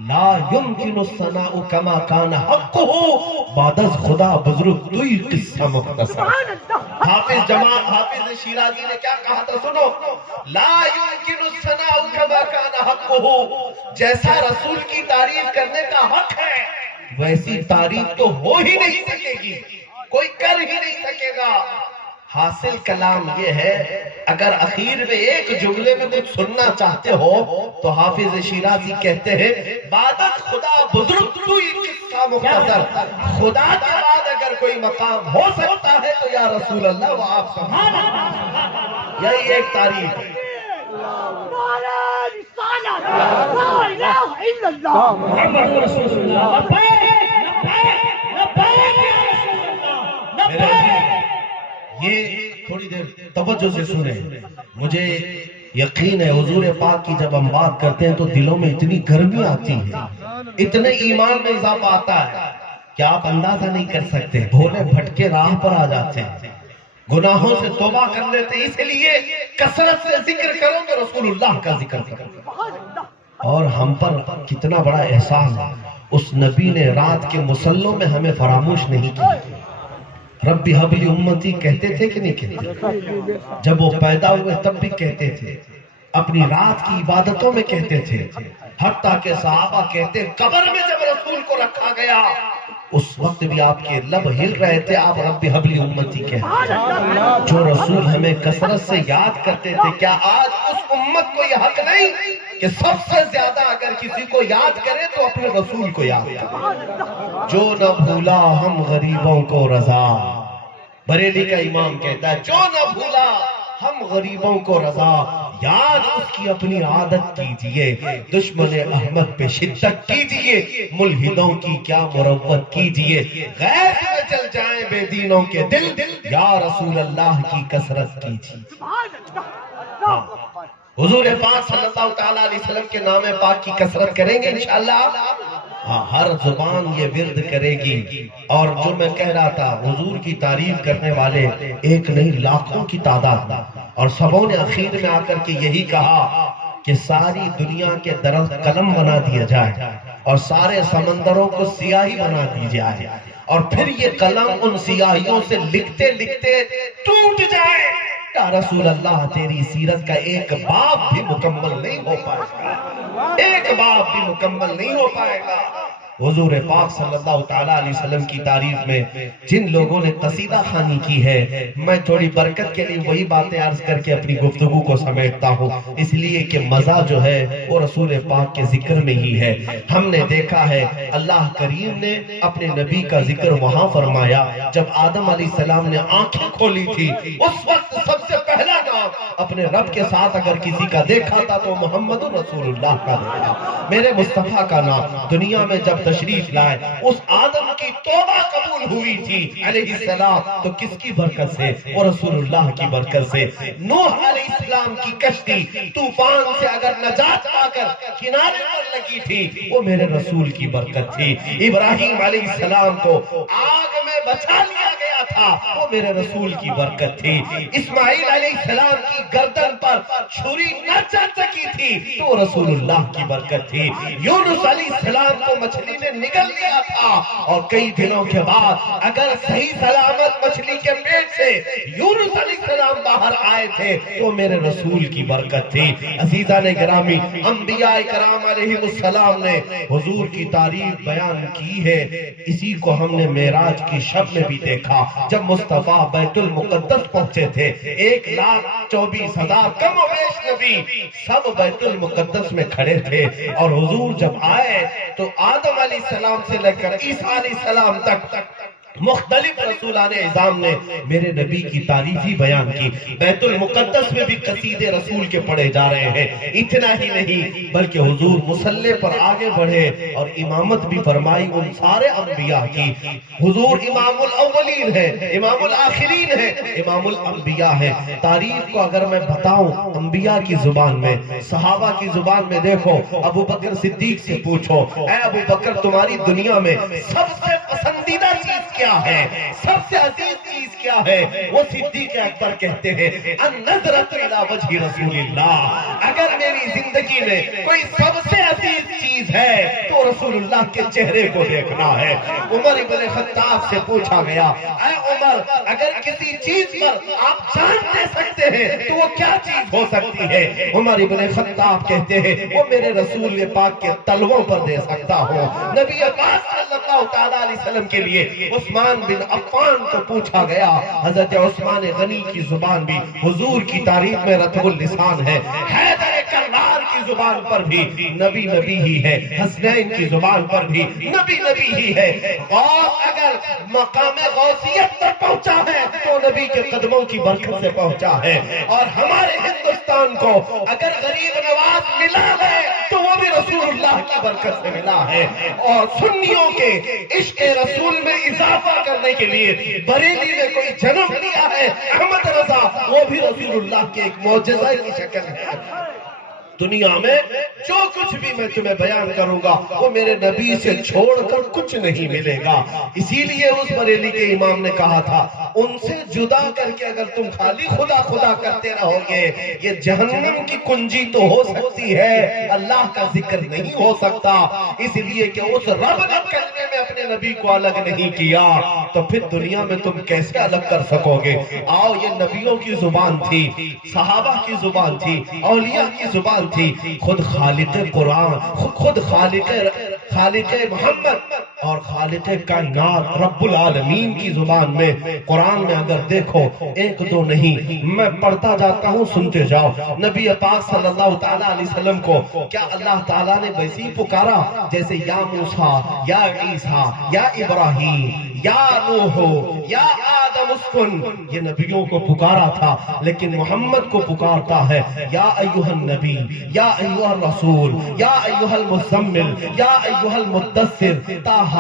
لا يمکن الثناء کما کان حقہ بعد از خدا بزرگ توی قصہ مختصر۔ حافظ شیرازی نے کیا کہا تھا سنو، لا يمکن الثناء کما کان حقہ، جیسا رسول کی تعریف کرنے کا حق ہے ویسی تعریف تو ہو ہی نہیں سکے گی، کوئی کر ہی نہیں سکے گا۔ حاصل کلام یہ ہے، اگر اخیر میں ایک جملے میں کچھ سننا چاہتے ہو تو حافظ شیرازی کہتے ہیں، بعد خدا بزرگ توی قصہ مختصر، خدا کے بعد اگر کوئی مقام ہو سکتا ہے تو یا رسول اللہ وہ آپ سمجھیں، یہی ایک تعریف ہے۔ یہ تھوڑی دیر توجہ سے سنیں، مجھے یقین ہے حضور پاک کی جب ہم بات کرتے ہیں تو دلوں میں اتنی گرمی آتی ہے، اتنے ایمان میں اضافہ آتا ہے کہ آپ اندازہ نہیں کر سکتے، بھولے بھٹکے راہ پر آ جاتے ہیں، گناہوں سے توبہ کر لیتے، اس لیے کثرت سے ذکر کرو تو رسول اللہ کا ذکر کرو۔ اور ہم پر کتنا بڑا احسان ہے، اس نبی نے رات کے مصلوں میں ہمیں فراموش نہیں کی۔ ربی حبلی امتی کہتے تھے کہ نہیں کہتے؟ جب وہ پیدا ہوئے تب بھی کہتے تھے، اپنی رات کی عبادتوں میں کہتے تھے، حتیٰ کہ صحابہ کہتے قبر میں جب رسول کو رکھا گیا اس وقت بھی آپ کے لب ہل رہے تھے، آپ ربی حبلی امتی کہتے۔ جو رسول ہمیں کثرت سے یاد کرتے تھے، کیا آج اس امت کو یہ حق نہیں کہ سب سے زیادہ اگر کسی کو یاد کرے تو اپنے رسول کو یاد کرے؟ جو نہ بھولا ہم غریبوں کو رضا، بریلی کا امام کہتا ہے، جو نہ بھولا ہم غریبوں کو رضا، یاد اس کی اپنی عادت کیجئے، دشمن احمد پہ شدت کیجئے، ملحدوں کی کیا مروت کیجئے، غیر میں چل جائیں بے دینوں کے دل، یا رسول اللہ کی کثرت کیجئے۔ حضور پاک صلی اللہ تعالیٰ علیہ وسلم کے نام پاک کی کثرت کریں گے انشاءاللہ، ہر زبان یہ ورد کرے گی۔ اور جو میں کہہ رہا تھا، حضور کی تعریف کرنے والے ایک نہیں لاکھوں کی تعداد، اور سبوں نے اخیر میں آ کر کے یہی کہا کہ ساری دنیا کے درخت قلم بنا دیا جائے اور سارے سمندروں کو سیاہی بنا دی جائے، اور پھر یہ قلم ان سیاہیوں سے لکھتے لکھتے ٹوٹ جائے۔ یا رسول اللہ، تیری سیرت کا ایک باب بھی مکمل نہیں ہو پائے گا، ایک باب بھی مکمل نہیں ہو پائے گا۔ حضور پاک صلی اللہ تعالیٰ علیہ وسلم کی تعریف میں جن لوگوں نے قصیدہ خوانی کی ہے، میں تھوڑی برکت کے لیے وہی باتیں عرض کر کے اپنی گفتگو کو سمیٹتا ہوں، اس لیے کہ مزہ جو ہے وہ رسول پاک کے ذکر میں ہی ہے۔ ہم نے دیکھا ہے اللہ کریم نے اپنے نبی کا ذکر وہاں فرمایا جب آدم علیہ السلام نے آنکھیں کھولی تھی، اس وقت سب سے پہلا نام اپنے رب کے ساتھ اگر کسی کا دیکھا تھا تو محمد رسول اللہ کا دیکھا، میرے مصطفیٰ کا نام۔ دنیا میں جب تشریف لائے اس آدم کی توبہ قبول ہوئی تھی علیہ السلام، تو کس کی برکت سے؟ وہ رسول اللہ کی برکت سے۔ نوح علیہ السلام کی کشتی طوفان سے اگر نجات پا کر کنارے پر لگی تھی، وہ میرے رسول کی برکت تھی۔ ابراہیم علیہ السلام کو آگ میں بچا لیا گیا تھا وہ میرے رسول کی برکت تھی. اسماعیل علیہ السلام کی گردن پر چھری نہ چل سکی تھی تو رسول اللہ کی برکت تھی. یونس علیہ السلام کو مچھلی نے نگل لیا تھا اور کئی دنوں کے بعد اگر صحیح سلامت مچھلی کے پیٹ سے یونس علیہ السلام باہر آئے تھے تو میرے رسول کی برکت تھی. عزیزان گرامی، انبیاء کرام علیہ السلام نے حضور کی تعریف بیان کی ہے. اسی کو ہم نے معراج کی شب میں بھی دیکھا جب مصطفیٰ بیت المقدس پہنچے تھے. 1,24,000 کم و بیش نبی سب بیت المقدس میں کھڑے تھے اور حضور جب آئے تو آدم علیہ السلام سے لے کر عیسیٰ علیہ السلام تک مختلف رسولان اعظام نے میرے نبی کی تعریفی بیان کی. بیت المقدس میں بھی قصیدے رسول کے پڑھے جا رہے ہیں. اتنا ہی نہیں بلکہ حضور مصلی پر آگے بڑھے اور امامت بھی فرمائی ان سارے انبیاء کی. حضور امام الاولین ہے، امام الآخرین ہے، امام الانبیاء ہے. تعریف کو اگر میں بتاؤں انبیاء کی زبان میں، صحابہ کی زبان میں، دیکھو ابو بکر صدیق سے پوچھو، اے ابو بکر تمہاری دنیا میں سب سے پسندیدہ چیز کیا ہے، سب سے عزیز چیز کیا ہے؟ وہ صدیق اکبر کہتے ہیں النظرۃ الی وجہ رسول اللہ. اگر میری زندگی میں کوئی سب سے عزیز چیز ہے تو رسول اللہ کے چہرے کو دیکھنا ہے. عمر ابن خطاب سے پوچھا گیا، اے عمر اگر کسی چیز پر آپ جان دے سکتے ہیں تو وہ کیا چیز ہو سکتی ہے؟ عمر ابن خطاب کہتے ہیں وہ میرے رسول پاک کے تلووں پر دے سکتا ہوں. نبی پاک صلی اللہ تعالیٰ علیہ وسلم کے لیے عثمان بن عفان کو پوچھا گیا. حضرت عثمان غنی کی زبان بھی حضور کی تعریف میں رطب اللسان ہے. حیدر کرار کی زبان پر بھی نبی نبی ہی ہے. حسنین کی زبان پر بھی نبی نبی ہی ہے. غوث اگر مقام غوثیت پر پہنچا ہے تو نبی کے قدموں کی برکت سے پہنچا ہے. اور ہمارے ہندوستان کو اگر غریب نواز ملا ہے تو وہ بھی رسول اللہ کی برکت سے ملا ہے. اور سنیوں کے عشق رسول میں اضافہ کرنے کے لیے بریلی میں کوئی جنم لیا ہے احمد رضا، وہ بھی رسول اللہ کے ایک معجزہ کی شکل ہے. دنیا میں جو کچھ بھی میں تمہیں بیان کروں گا وہ میرے نبی سے چھوڑ کر کچھ نہیں ملے گا. اسی لیے اس بریلی کے امام نے کہا تھا ان سے جدا کر کے اگر تم خالی خدا خدا کرتے رہو گے یہ جہنم کی کنجی تو ہو سکتی ہے، اللہ کا ذکر نہیں ہو سکتا. اس لیے کہ اس رب نے کلمے میں اپنے نبی کو الگ نہیں کیا تو پھر دنیا میں تم کیسے الگ کر سکو گے؟ آؤ یہ نبیوں کی زبان تھی، صحابہ کی زبان تھی، اولیاء کی زبان تھی. خود خالق قرآن، خود خالق محمد اور خالق کائنات رب العالمین کی زبان میں قرآن میں اگر دیکھو ایک دو نہیں، میں پڑھتا جاتا ہوں سنتے جاؤ. نبی پاک صلی اللہ تعالیٰ علیہ وسلم کو کیا اللہ تعالیٰ نے ویسی پکارا جیسے یا موسیٰ، یا عیسیٰ، یا ابراہیم، یا نوح، یا آدم اسکن؟ یہ نبیوں کو پکارا تھا لیکن محمد کو پکارتا ہے یا ایوہ النبی، یا ایوہ الرسول، یا ایوہ المزمل، یا ایوہ المدثر، طٰہٰ،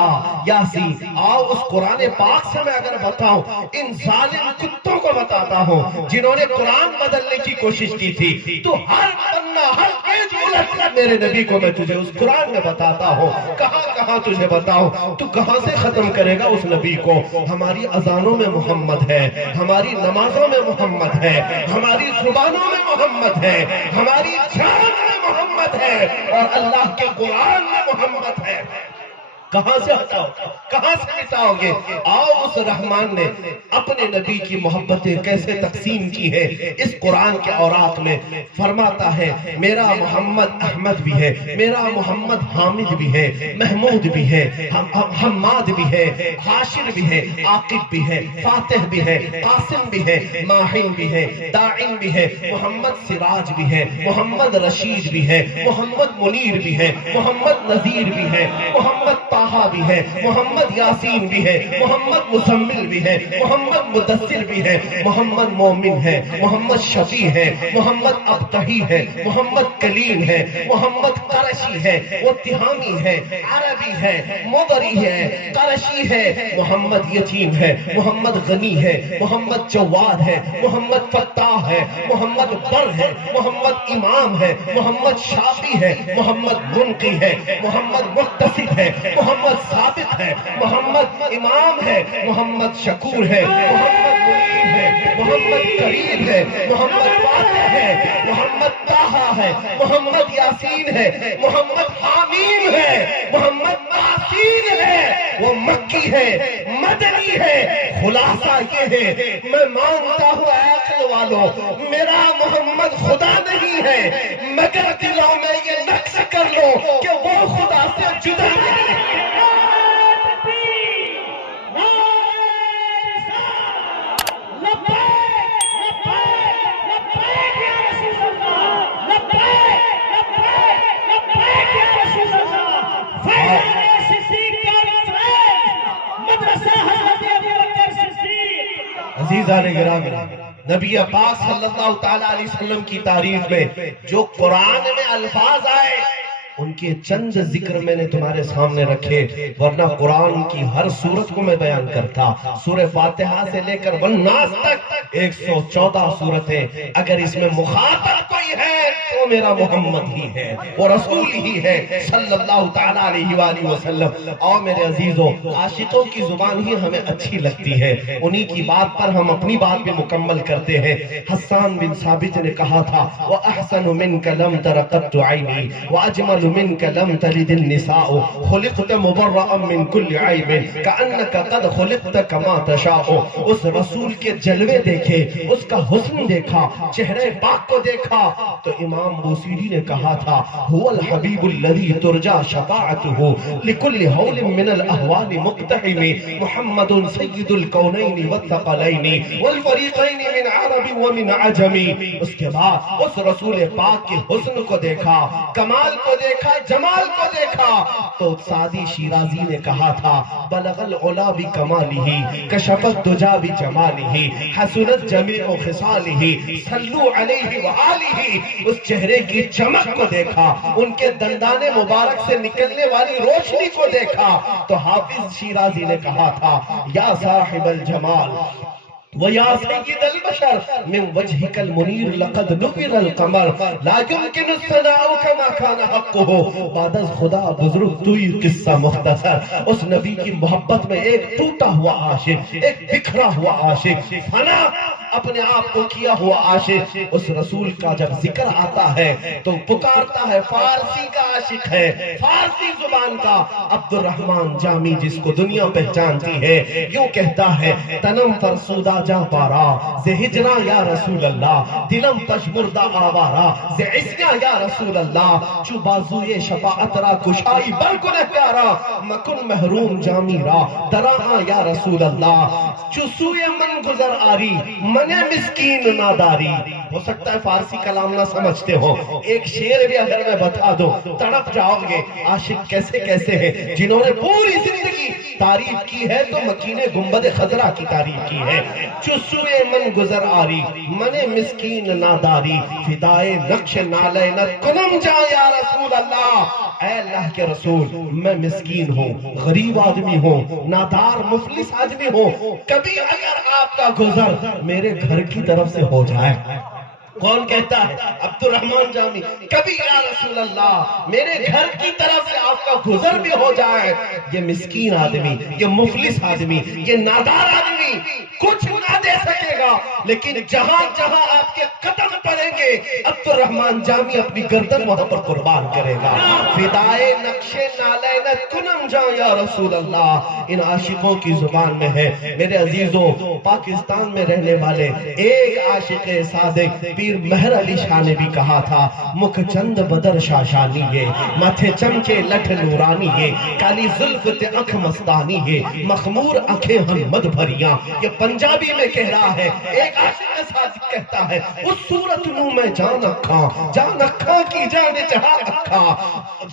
یاسین. آؤ اس قرآن پاک سے میں اگر بتاؤں ان ظالم کتوں کو بتاتا ہوں جنہوں نے قرآن بدلنے کی کوشش کی تھی تو ہر بندہ ہر پیج الٹ میرے نبی کو میں تجھے اس قرآن میں بتاتا ہوں. کہاں کہاں تجھے بتاؤں؟ تو کہاں سے ختم کرے گا اس نبی کو؟ ہماری اذانوں میں محمد ہے، ہماری نمازوں میں محمد ہے، ہماری زبانوں میں محمد ہے، ہماری جان میں محمد ہے اور اللہ کے قرآن میں محمد ہے. کہاں سے ہٹاؤ، کہاں سے مٹاؤ گے؟ آؤ اس رحمان نے اپنے نبی کی محبتیں کیسے تقسیم کی ہے اس قرآن کے اوراق میں. فرماتا ہے میرا محمد احمد بھی ہے، میرا محمد حامد بھی ہے، محمود بھی ہے، حماد بھی ہے، حاشر بھی ہے، عاقب بھی ہے، فاتح بھی ہے، قاسم بھی ہے، ماہن بھی ہے، داعن بھی ہے، محمد سراج بھی ہے، محمد رشید بھی ہے، محمد منیر بھی ہے، محمد نذیر بھی ہے، محمد طٰہٰ بھی ہے، محمد یاسین بھی ہے، محمد مزمل بھی ہے، محمد مدثر بھی ہے، محمد مومن ہے، محمد شفیع ہے، محمد ابتہی ہے، محمد کلیم ہے، محمد قرشی ہے، وہ تہامی ہے، عربی ہے، مدری ہے، قرشی ہے، محمد یتیم ہے، محمد غنی ہے، محمد جواد ہے، محمد فتاح ہے، محمد بر ہے، محمد امام ہے، محمد شافی ہے، محمد منقی ہے، محمد مقتصد ہے، محمد ثابت ہے، محمد امام ہے، محمد شکور ہے، محمد منیب ہے، محمد قریب ہے، محمد فاتح ہے، محمد طٰہٰ ہے، محمد یاسین ہے، محمد حامیم ہے، محمد یاسین ہے، وہ مکی ہے، مدنی ہے۔ خلاصہ یہ ہے، میں مانتا ہوں اے عقل والوں، میرا محمد خدا نہیں ہے، مگر دلوں میں یہ نقش کر لو کہ وہ خدا سے جدا نہیں ہے۔ عزیزان گرامی، نبی پاک صلی اللہ تعالیٰ علیہ وسلم کی تعریف میں جو قرآن میں الفاظ آئے ان کے چند ذکر میں نے تمہارے سامنے رکھے، ورنہ قرآن کی ہر سورت کو میں بیان کرتا۔ سورہ فاتحہ سے لے کر والناس تک 114 سورتیں، اگر اس میں مخاطب کوئی ہے تو میرا محمد ہی ہے، وہ رسول ہی ہے صلی اللہ تعالیٰ علیہ وآلہ وسلم۔ اور میرے عزیزوں، عاشقوں کی زبان ہی ہمیں اچھی لگتی ہے، انہی کی بات پر ہم اپنی بات بھی مکمل کرتے ہیں۔ حسان بن ثابت نے کہا تھا وَأَحْسَنُ مِنْكَ لَمْ تَرَ قَطُّ عَيْنِي وَأَجْمَلُ مِنْكَ لَمْ تَلِدِ النِّسَاءُ خُلِقْتَ مُبَرَّأً مِنْ كُلِّ عَيْبٍ كَأَنَّكَ قَدْ خُلِقْتَ كَمَا تَشَاءُ۔ اس رسول کے جلوے دیکھے، اس کا حسن دیکھا، چہرے پاک کو دیکھا تو امام بوسیری نے کہا تھا هُوَ الْحَبِيبُ الَّذِي تُرْجَى شَفَاعَتُهُ لِكُلِّ هَوْلٍ مِنَ الْأَهْوَالِ مُقْتَحِمِ محمد سید الکونین والثقلین والفریقین من عرب ومن عجم۔ اس کے بعد اس رسول پاک کے حسن کو دیکھا، کمال کو دیکھا، جمال کو دیکھا تو سعدی شیرازی نے کہا تھا بلغ العلا بکمالہ کشف الدجا بجمالہ حسنت جمیع خصالہ صلو علیہ وآلہ۔ اس چہرے کی چمک کو دیکھا، ان کے دندان مبارک سے نکلنے والی روشنی کو دیکھا تو حافظ شیرازی نے کہا تھا یا صاحب الجمال وَيَا سَيِّدَ الْبَشَرِ مِنْ وَجْهِكَ الْمُنِيرِ لَقَدْ نُبِرَ الْقَمَرِ لَا يُمْكِنُ الثَّنَاءُ كَمَا كَانَ حَقُّهُ۔ بعد از خدا بزرگ توئی قصہ مختصر، اس نبی کی محبت میں ایک ٹوٹا ہوا عاشق، ایک بکھرا ہوا عاشق، فنا اپنے آپ کو کیا ہوا عاشق، اس رسول کا جب ذکر آتا ہے تو پکارتا ہے، فارسی کا عاشق ہے، فارسی زبان کا عبد الرحمن جامی جس کو دنیا پہچانتی ہے، یوں کہتا ہے تنم فرسودہ جا پارا زِ ہجرا یا رسول اللہ، دلم پشبردہ آوارا زِ عصیاں یا رسول اللہ، چو بازوئے شفاعت را کشائی بر گنہگارا مکن محروم جامی را دراہاں یا رسول اللہ، چو سوئے من گزر آری من مسکین ناداری۔ ہو سکتا ہے فارسی کلام نہ سمجھتے ہو، ایک شعر بھی اگر میں بتا دو تڑپ جاؤ گے عاشق کیسے کیسے ہیں جنہوں نے پوری زندگی تعریف کی ہے تو مکین گنبد خضرا کی تعریف کی ہے۔ چسوئے من گزر آری من مسکین ناداری فدائے نقش نالینت کنم جا یا رسول اللہ۔ اے اللہ کے رسول، میں مسکین ہوں، غریب آدمی ہوں، نادار مفلس آدمی ہوں، کبھی اگر آپ کا گزر میرے گھر کی طرف سے ہو جائے، کون کہتا ہے؟ عبد الرحمن جامی، کبھی یا رسول اللہ میرے گھر کی طرف سے آپ کا گزر بھی ہو جائے، یہ مسکین آدمی، یہ مفلس آدمی، یہ نادار آدمی کچھ نہ دے سکے گا، لیکن جہاں جہاں آپ کے قدم پڑیں گے عبد الرحمن جامی اپنی گردن وہاں پر قربان کرے گا۔ فدائے نقش نالینت کنم جا یا رسول اللہ، ان عاشقوں کی زبان میں ہے۔ میرے عزیزوں، پاکستان میں رہنے والے ایک عاشق صادق پیر مہر علی شاہ نے بھی کہا تھا مکھ چند بدر شاشانی ہے، ماتھے چمکے لٹھ نورانی ہے، کالی زلف تے اکھ مستانی ہے، مخمور اکھیں حمد بھریاں۔ یہ پنجابی میں کہہ رہا ہے، ایک عاشق صادق کہتا ہے اس صورت نو میں جان اکھاں کی جان جہاں اکھاں،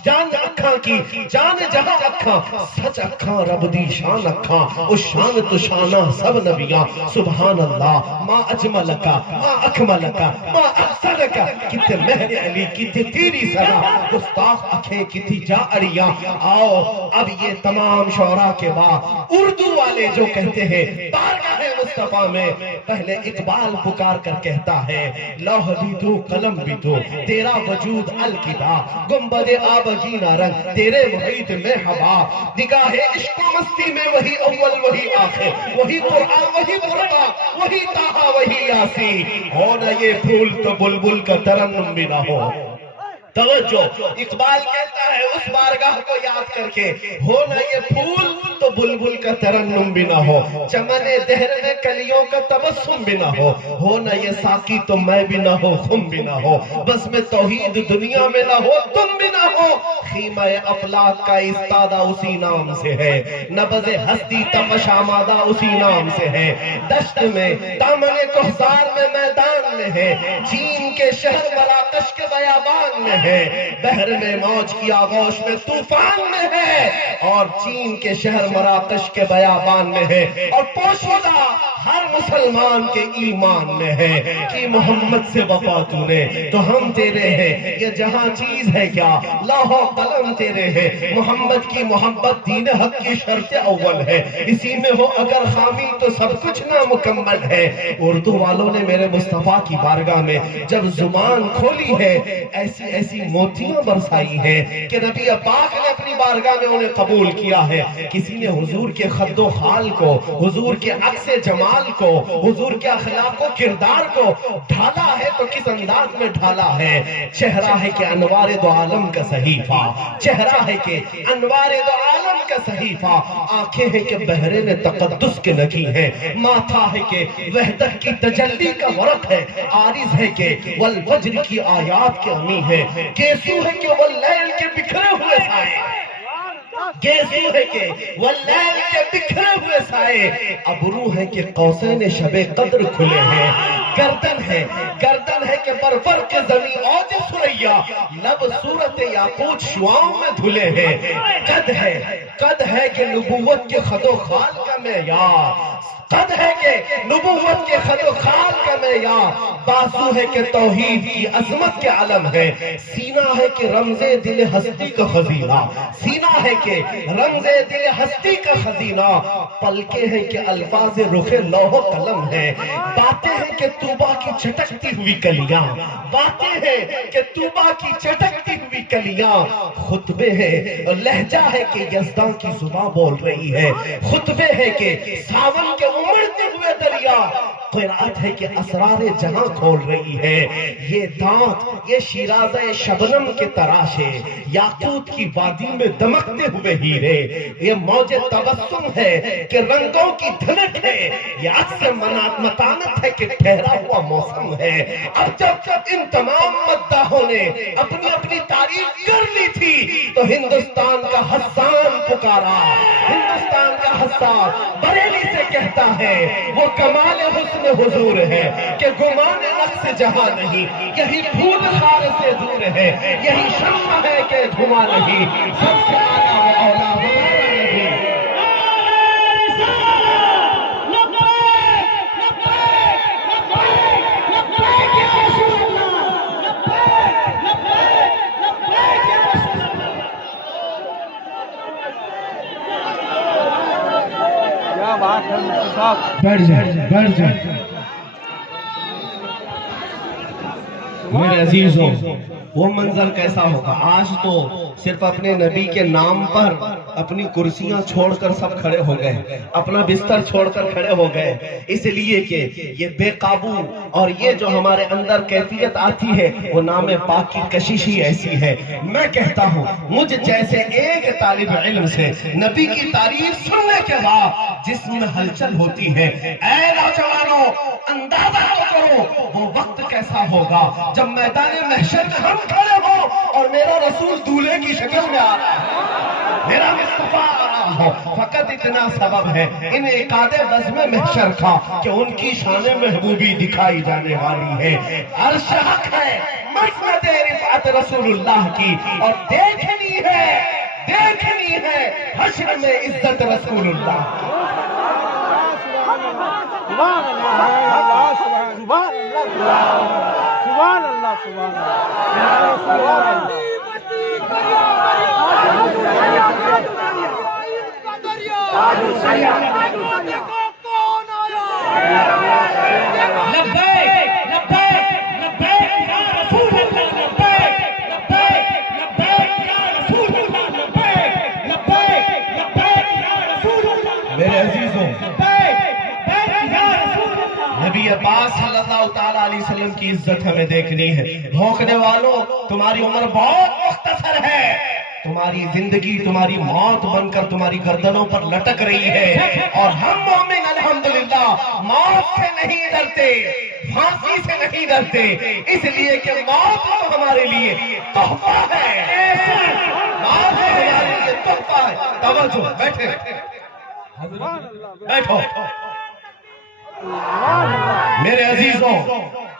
جان اکھاں کی جان جہاں اکھاں، سچ اکھاں رب دی شان اکھاں، اس شان تو شانہ سب نبیاں۔ سبحان اللہ ما اجملکا ما اکملکا ما احسنکا، کتے مہر علی کتے تیری سنا، گستاخ اکھیں کتی جا اڑیاں۔ آؤ اب یہ تمام شعراء کے بعد اردو والے جو کہتے ہیں بارگاہ مصطفیٰ میں، پہلے اقبال پکار کر کہتا ہے لوح بھی دو قلم بھی تو تیرا وجود القدا گنبد آبگینہ رنگ تیرے محیط میں ہوا نگاہ عشق و مستی میں وہی اول وہی آخر وہی قرآن وہی قرآن وہی طٰہٰ وہی یاسین ہو نہ یہ پھول تو بلبل کا ترنم بھی نہ ہو توجہ اقبال کہتا ہے اس بارگاہ کو یاد کر کے ہو نہ یہ پھول تو بلبل کا ترنم بھی نہ ہو چمن دہر میں کلیوں کا تبسم بھی نہ ہو نہ یہ ساقی تو میں بھی نہ ہو خم بھی نہ ہو بس میں توحید دنیا میں نہ ہو تم بھی نہ ہو خیمہ افلاک کا استادہ اسی نام سے ہے نبض ہستی تپش آمادہ اسی نام سے ہے دشت میں دامن کوہسار میں میدان میں ہے چین کے شہر مراکش کے بیابان میں ہے بحر میں موج کی آغوش میں طوفان میں ہے اور چین کے شہر مراکش کے بیابان میں ہے اور پوشیدہ ہر مسلمان کے ایمان میں ہے کہ محمد سے وفا تو نے تو ہم تیرے ہیں یہ جہاں چیز ہے کیا لاہو قلم تیرے ہیں محمد کی محبت دین حق کی شرط اول ہے اسی میں ہو اگر خامی تو سب کچھ نامکمل ہے اردو والوں نے میرے مصطفیٰ کی بارگاہ میں جب زبان کھولی ہے ایسی ایسی موتیاں برسائی ہیں کہ نبی پاک نے اپنی بارگاہ میں انہیں قبول کیا ہے کسی نے حضور کے خد و خال کو حضور کے عکس جمال کو حضور کے اخلاق و کردار کو ڈھالا ہے تو کس انداز میں ڈھالا ہے چہرہ ہے کہ انوار دو عالم کا صحیفہ چہرہ ہے کہ انوار دو عالم کا صحیفہ آنکھیں ہیں کہ بحرین تقدس کے لگی ہیں ماتھا ہے کہ وحدت کی تجلی کا ورق ہے عارض ہے کہ والفجر کی آیات کے امی ہے گیسو ہے کہ واللیل کے بکھرے ہوئے سائے گیسو ہے کہ واللیل کے بکھرے ہوئے سائے ابرو ہے کہ قوسین شب قدر کھلے ہیں گردن ہے کہ برفر کے زمین اوج سریا لب صورت یاقوت شعاؤں میں دھلے ہیں قد ہے کہ نبوت کے خد و خال کا معیار قد ہے کہ نبوت کے خد و خال کا معیار بازو ہے کہ توحید کی عظمت کے علم ہے سینہ ہے کہ رمز دل ہستی کا خزینہ سینہ ہے کہ رمز دل ہستی کا خزینہ پلکیں ہیں کہ الفاظ رخ لوح و قلم ہے باتیں ہیں کہ طوبہ کی چٹکتی ہوئی کلیاں باتیں ہیں کہ طوبہ کی چٹکتی ہوئی کلیاں خطبے ہیں اور لہجہ ہے کہ یزداں کی زباں بول رہی ہے خطبے ہے کہ ساون کے امڑتے ہوئے دریا قرآت ہے کہ اسرار جہاں کھول رہی ہے یہ دانت یہ شیراز شبنم کے تراشے یاقوت کی وادی میں دمکتے ہوئے ہیرے یہ موج تبسم ہے کہ رنگوں کی دھنک ہے یہ عکس متانت ہے کہ ٹھہرا ہوا موسم ہے اب جب ان تمام مداحوں نے اپنی اپنی تعریف کر لی تھی تو ہندوستان کا حسان پکارا ہندوستان کا حسان بریلی سے کہتا ہے وہ کمال حسن حضور ہے کہ گمان نقص جہاں نہیں یہی پھول خار سے دور ہے یہی شمع ہے کہ دھواں نہیں سب سے آگا ہے اولا ہمارا نبی بیٹھ جائے میرے عزیزوں وہ منظر کیسا ہوگا آج تو صرف اپنے نبی کے نام پر اپنی کرسیاں چھوڑ کر سب کھڑے ہو گئے اپنا بستر چھوڑ کر کھڑے ہو گئے اس لیے کہ یہ بے قابو اور یہ جو ہمارے اندر کیفیت آتی ہے وہ نام پاک کی کشش ہی ایسی ہے میں کہتا ہوں مجھ جیسے ایک طالب علم سے نبی کی تعریف سننے کے بعد جسم میں ہلچل ہوتی ہے اے نوجوانوں اندازہ کرو وہ وقت کیسا ہوگا جب میدان محشر میں ہم کھڑے ہو اور میرا رسول دولہے کی شکل میں آ رہا ہے میرا مصطفیٰ آ رہا ہو فقط اتنا سبب ہے ان ایقاد بزم محشر کا کہ ان کی شان محبوبی دکھائی جانے والی ہے عرش حق ہے مسند رفعت رسول اللہ کی اور دیکھنی ہے حشر میں عزت رسول اللہ سبحان اللہ سبحان اللہ لبیک لبیک لبیک یا رسول کی عزت ہمیں دیکھنی ہے۔ بھونکنے والوں تمہاری عمر بہت مختصر ہے، تمہاری زندگی تمہاری موت بن کر تمہاری گردنوں پر لٹک رہی ہے، اور ہم مومن الحمدللہ موت سے نہیں ڈرتے، پھانسی سے نہیں ڈرتے، اس لیے کہ موت تو ہمارے لیے تحفہ ہے، موت تو ہمارے لیے تحفہ ہے۔ توجہ، بیٹھے بیٹھو میرے عزیزوں،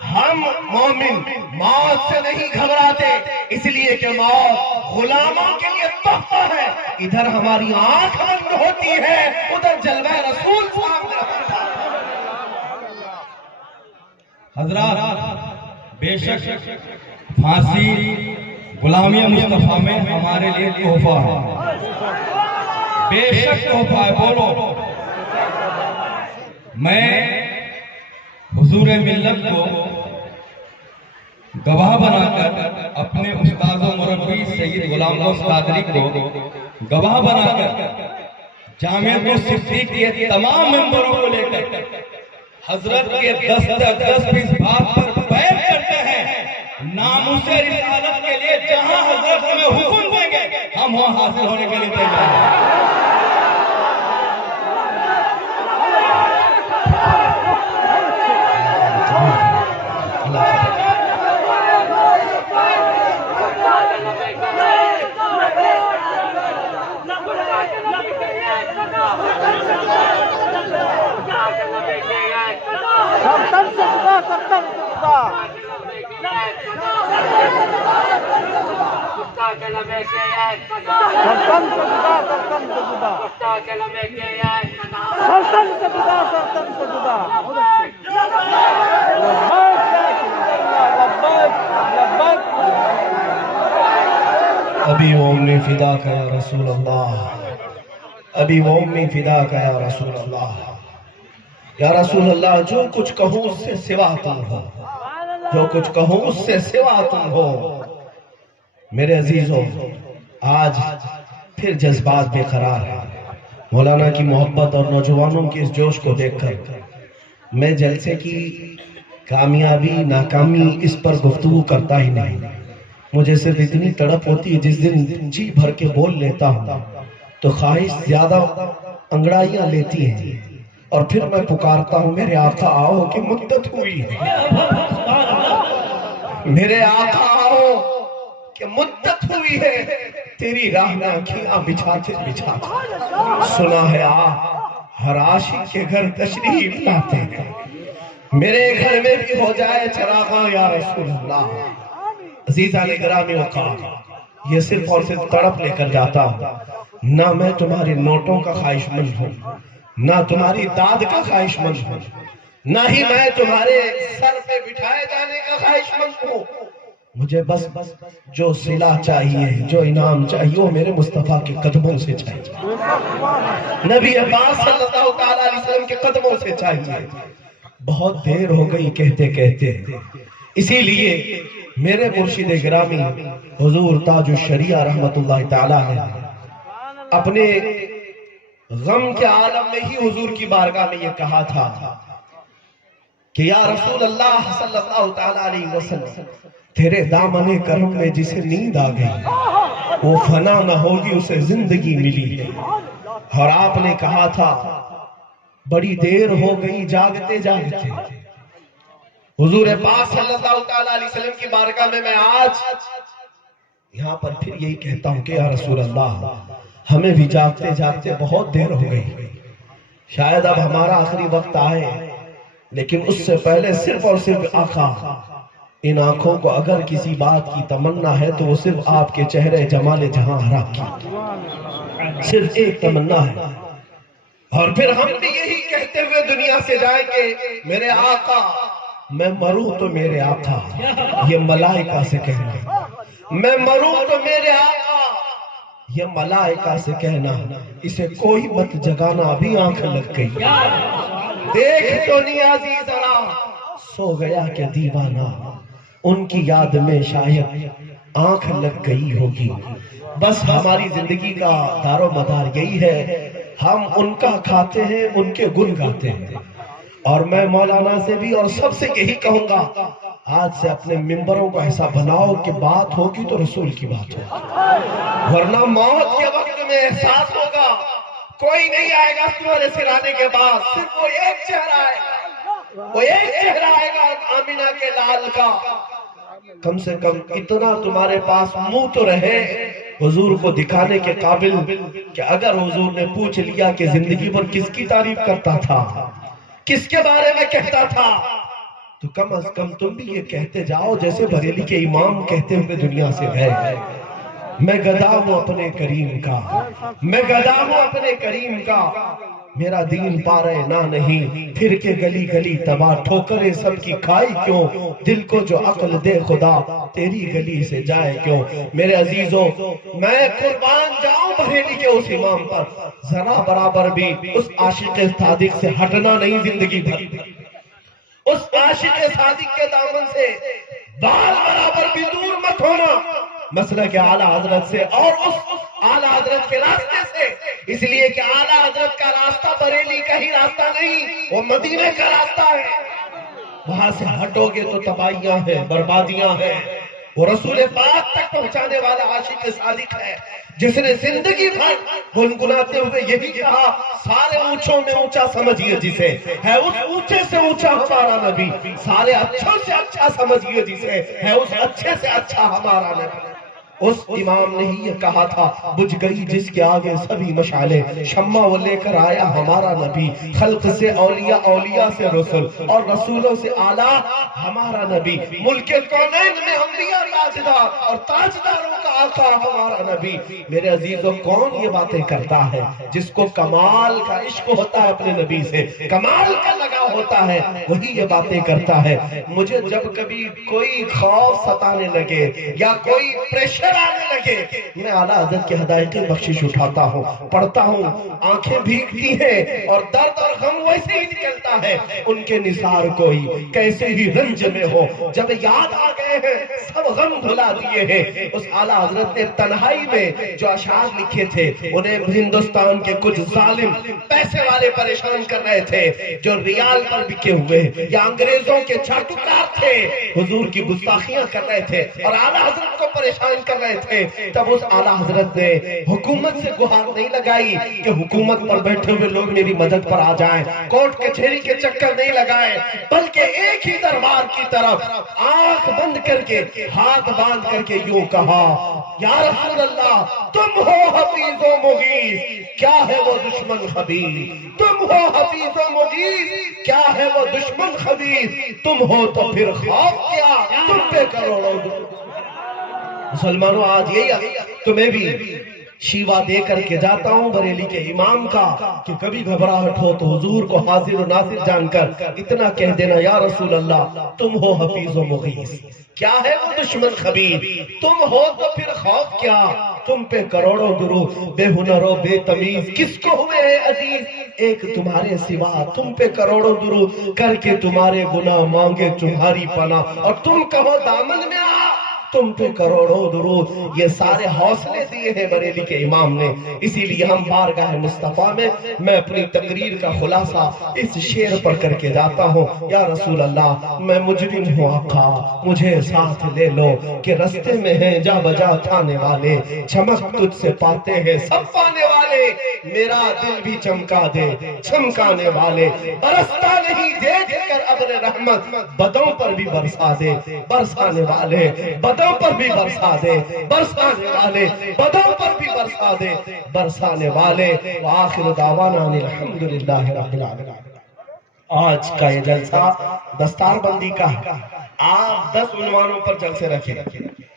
ہم مومن موت سے نہیں گھبراتے، اس لیے کہ موت غلاموں کے لیے تحفہ ہے۔ ادھر ہماری آنکھ بند ہوتی ہے، ادھر جلوہ رسول سامنے ہوتا ہے۔ حضرات، بے شک پھانسی غلامی مصطفیٰ میں ہمارے لیے تحفہ ہے، بے شک تحفہ ہے۔ بولو، میں حضور ملت کو گواہ بنا کر اپنے استاد و مربی سید غلام غوث قادری کو گواہ بنا کر جامعۃ الصدیق کے تمام ممبروں کو لے کر حضرت کے دست اس بات پر بیعت کرتے ہیں، ناموس رسالت کے لیے جہاں حضرت ہمیں حکم دیں گے ہم وہاں حاضر ہونے کے لیے تیار ہیں۔ ابھی وہ امی فدا کا یا رسول اللہ، ابھی وہ امی فدا کا یا رسول اللہ، یا رسول اللہ جو کچھ کہوں اس سے سوا تم ہو، جو کچھ کہوں اس سے سوا تم ہو۔ میرے عزیزوں، آج پھر جذبات بے قرار ہیں، مولانا کی محبت اور نوجوانوں کی اس جوش کو دیکھ کر میں جلسے کی کامیابی ناکامی اس پر گفتگو کرتا ہی نہیں، مجھے صرف اتنی تڑپ ہوتی ہے جس دن جی بھر کے بول لیتا ہوں تو خواہش زیادہ انگڑائیاں لیتی ہیں، اور پھر میں پکارتا ہوں میرے آقا آؤ کہ مدت ہوئی ہے، میرے آقا آؤ کہ مدت ہوئی ہے، تیری راہ میں آنکھیاں بچھاتے بچھاتے سنا ہے ہر عاشق کے گھر تشریف لاتے ہیں، میرے گھر میں بھی ہو جائے چراغاں یا رسول اللہ۔ عزیزان گرامی وقار، یہ صرف اور صرف تڑپ لے کر جاتا ہوں، نہ میں تمہارے نوٹوں کا خواہش مند ہوں، نہ تمہاری داد کا خواہش مند ہوں، نہ ہی میں تمہارے سر پہ بٹھائے جانے کا خواہش مند ہوں، مجھے بس جو صلہ چاہیے، جو انعام چاہیے وہ میرے مصطفیٰ کے قدموں سے چاہیے، نبی پاک صلی اللہ علیہ وسلم کے قدموں سے چاہیے۔ بہت دیر ہو گئی کہتے کہتے، اسی لیے میرے مرشد گرامی حضور تاج الشریعہ رحمت اللہ تعالیٰ نے اپنے غم کے عالم میں ہی حضور کی بارگاہ میں یہ کہا تھا کہ یا رسول اللہ صلی اللہ تعالیٰ علیہ وسلم، تیرے دامن کرم میں جسے نیند آ گئی وہ فنا نہ ہوگی، اسے زندگی ملی، اور آپ نے کہا تھا بڑی دیر ہو گئی جاگتے جاگتے۔ حضور پاک صلی اللہ علیہ وسلم کی بارگاہ میں آج یہاں پر پھر یہی کہتا ہوں کہ یا رسول اللہ، ہمیں بھی جاگتے جاگتے بہت دیر ہو گئی، شاید اب ہمارا آخری وقت آئے، لیکن اس سے پہلے صرف اور صرف آقا، ان آنکھوں کو اگر کسی بات کی تمنا ہے تو وہ صرف آپ کے چہرے جمال جہاں ہرا کی، صرف ایک تمنا ہے، اور پھر ہم بھی یہی کہتے ہوئے دنیا سے جائیں کہ میرے آقا میں مروں تو میرے آقا، یہ ملائکہ سے کہنا، میں مروں تو میرے آقا، یہ ملائکہ سے کہنا، اسے کوئی مت جگانا، ابھی آنکھ لگ گئی، دیکھ تو نیازی ذرا سو گیا کہ دیوانہ، ان کی یاد میں شاید آنکھ لگ گئی ہوگی۔ بس ہماری زندگی کا دار و مدار یہی ہے، ہم ان کا کھاتے ہیں، ان کے گن گاتے ہیں، اور میں مولانا سے بھی اور سب سے یہی کہوں گا آج سے اپنے ممبروں کو ایسا بناؤ کہ بات ہوگی تو رسول کی بات ہوگی، ورنہ موت کے وقت میں احساس ہوگا کوئی نہیں آئے گا تمہارے سرانے کے بعد، صرف وہ ایک چہرہ آئے گا، وہ ایک چہرہ آئے گا آمینہ کے لال کا۔ کم سے کم اتنا تمہارے پاس منہ تو رہے حضور کو دکھانے کے قابل کہ اگر حضور نے پوچھ لیا کہ زندگی پر کس کی تعریف کرتا تھا، کس کے بارے میں کہتا تھا، تو کم از کم تم بھی یہ کہتے جاؤ جیسے بریلی کے امام کہتے ہوئے دنیا سے گئے، میں گدا ہوں اپنے کریم کا، میں گدا ہوں اپنے کریم کا، میرا دین پارے نہ نہیں، پھر کے گلی گلی تباہ، ٹھوکریں سب کی کھائی کیوں، دل کو جو عقل دے خدا تیری گلی سے جائے کیوں۔ میرے عزیزوں، میں قربان جاؤں بریلی کے اس امام پر، ذرا برابر بھی اس عاشق صادق سے ہٹنا نہیں زندگی بھر، اس عاشق صادق کے دامن سے بال برابر بھی دور مت ہونا، مسلک اعلیٰ حضرت سے اور اس اعلیٰ حضرت کے راستے سے، اس لیے کہ اعلیٰ حضرت کا راستہ بریلی کا ہی راستہ نہیں، وہ مدینے کا راستہ ہے، وہاں سے ہٹو گے تو تباہیاں ہیں، بربادیاں ہیں۔ وہ رسول پاک تک پہنچانے والا عاشق صادق ہے جس نے زندگی بھر گنگناتے ہوئے یہی کہا، سارے اونچوں میں اونچا سمجھیے جسے، ہے اس اونچے سے اونچا ہمارا نبی، سارے اچھوں سے اچھا سمجھیے جسے، ہے اس اچھے سے اچھا ہمارا نبی۔ اس امام نے ہی یہ کہا تھا، بجھ گئی جس کے آگے سبھی مشعلیں، شمع وہ لے کر آیا ہمارا نبی، خلق سے اولیاء، اولیاء سے رسول اور رسولوں سے اعلیٰ ہمارا نبی، ملک کونین میں انبیاء تاجدار اور تاجداروں کا آقا ہمارا نبی۔ میرے عزیزوں، کون یہ باتیں کرتا ہے؟ جس کو کمال کا عشق ہوتا ہے اپنے نبی سے، کمال کا لگاؤ ہوتا ہے، وہی یہ باتیں کرتا ہے۔ مجھے جب کبھی کوئی خوف ستانے لگے یا کوئی پریشر آنے لگے، میں اعلیٰ حضرت کی ہدایت بخشش اٹھاتا ہوں، پڑھتا ہوں، آنکھیں بھیگتی ہیں اور درد اور غم ویسے ہی نکلتا ہے، ان کے نثار کوئی کیسے ہی رنج میں ہو، جب یاد آ گئے ہیں سب غم بھلا دیے ہیں۔ اس اعلیٰ حضرت نے تنہائی میں جو اشعار لکھے تھے، انہیں ہندوستان کے کچھ ظالم پیسے والے پریشان کر رہے تھے، جو ریال پر بکے ہوئے یا انگریزوں کے چاٹوکار تھے، حضور کی گستاخیاں کر رہے تھے اور اعلیٰ حضرت کو پریشان کر رہے تھے۔ تب اس اعلیٰ حضرت نے حکومت سے گہار نہیں لگائی کہ حکومت پر بیٹھے ہوئے لوگ میری مدد پر آ جائیں، کورٹ کچہری کے چکر نہیں لگائے، بلکہ ایک ہی دربار کی طرف آنکھ بند کر کے، ہاتھ باندھ کر کے یوں کہا، یا رسول اللہ تم ہو حفیظ و مغیث، کیا ہے وہ دشمن خبیث، تم ہو حفیظ و مغیث، کیا ہے وہ دشمن خبیث، تم ہو تو پھر خوف کیا، تم پہ کروڑوں مسلمانوں۔ آج یہی تمہیں بھی شیوا دے کر کے جاتا ہوں بریلی کے امام کا کہ کبھی گھبراہٹ ہو تو حضور کو حاضر و ناصر جان کر اتنا کہہ دینا، یا رسول اللہ تم ہو حفیظ و مغیث، کیا ہے وہ دشمن خبیر، تم ہو تو پھر خوف کیا، تم پہ کروڑوں درود، بے ہنر و بے تمیز کس کو ہوئے ہیں عزیز، ایک تمہارے سوا، تم پہ کروڑوں درود کر کے تمہارے گناہ مانگے تمہاری پناہ، اور تم کہو دامن میں آ، تم پہ کروڑوں درود۔ یہ سارے حوصلے دیے ہیں بریلی کے امام نے۔ اسی لیے ہم بارگاہ مصطفیٰ میں اپنی تقریر کا خلاصہ اس شعر پر کر کے جاتا ہوں، یا رسول اللہ میں مجرم ہوں آقا مجھے ساتھ لے لو، کہ رستے میں ہیں جا بجا تھانے والے، چمک تجھ سے پاتے ہیں سب پانے والے، میرا دل بھی چمکا دے چمکانے والے، برستا نہیں دیکھ کر ابر رحمت، بدوں پر بھی برسا دے برسانے والے، بدوں پر بھی برسا دے برسانے والے، بدوں پر بھی برسا دے برسانے والے۔ وآخر دعوانا الحمدللہ رب العالمین۔ آج کا یہ جلسہ دستار بندی کا ہے، آپ 10 عنوانوں پر جلسے رکھیں،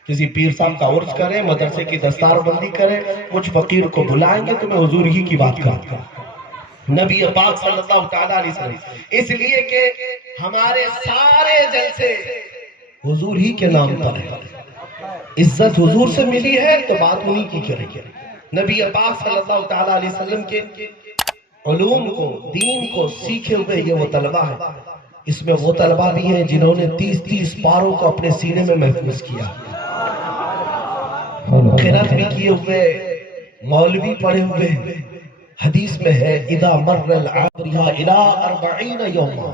کسی پیر صاحب کا عرس کریں، مدرسے کی دستار بندی کریں، کچھ فقیر کو بلائیں گے تو میں حضور ہی کی بات کرتا ہوں، نبی پاک صلی اللہ علیہ وسلم، اس لیے کہ ہمارے سارے جلسے حضور ہی کے نام پر ہے، عزت حضور سے ملی ہے تو بات انہی کی کریں گے۔ نبی پاک صلی اللہ علیہ وسلم کے علوم کو، دین کو سیکھے ہوئے یہ وہ طلبہ ہیں، اس میں وہ طلبہ بھی ہیں جنہوں نے 30 پاروں کو اپنے سینے میں محفوظ کیا، قرأت بھی کیے ہوئے، مولوی پڑھے ہوئے، حدیث میں ہے اذا مر العبر الى 40 یوما،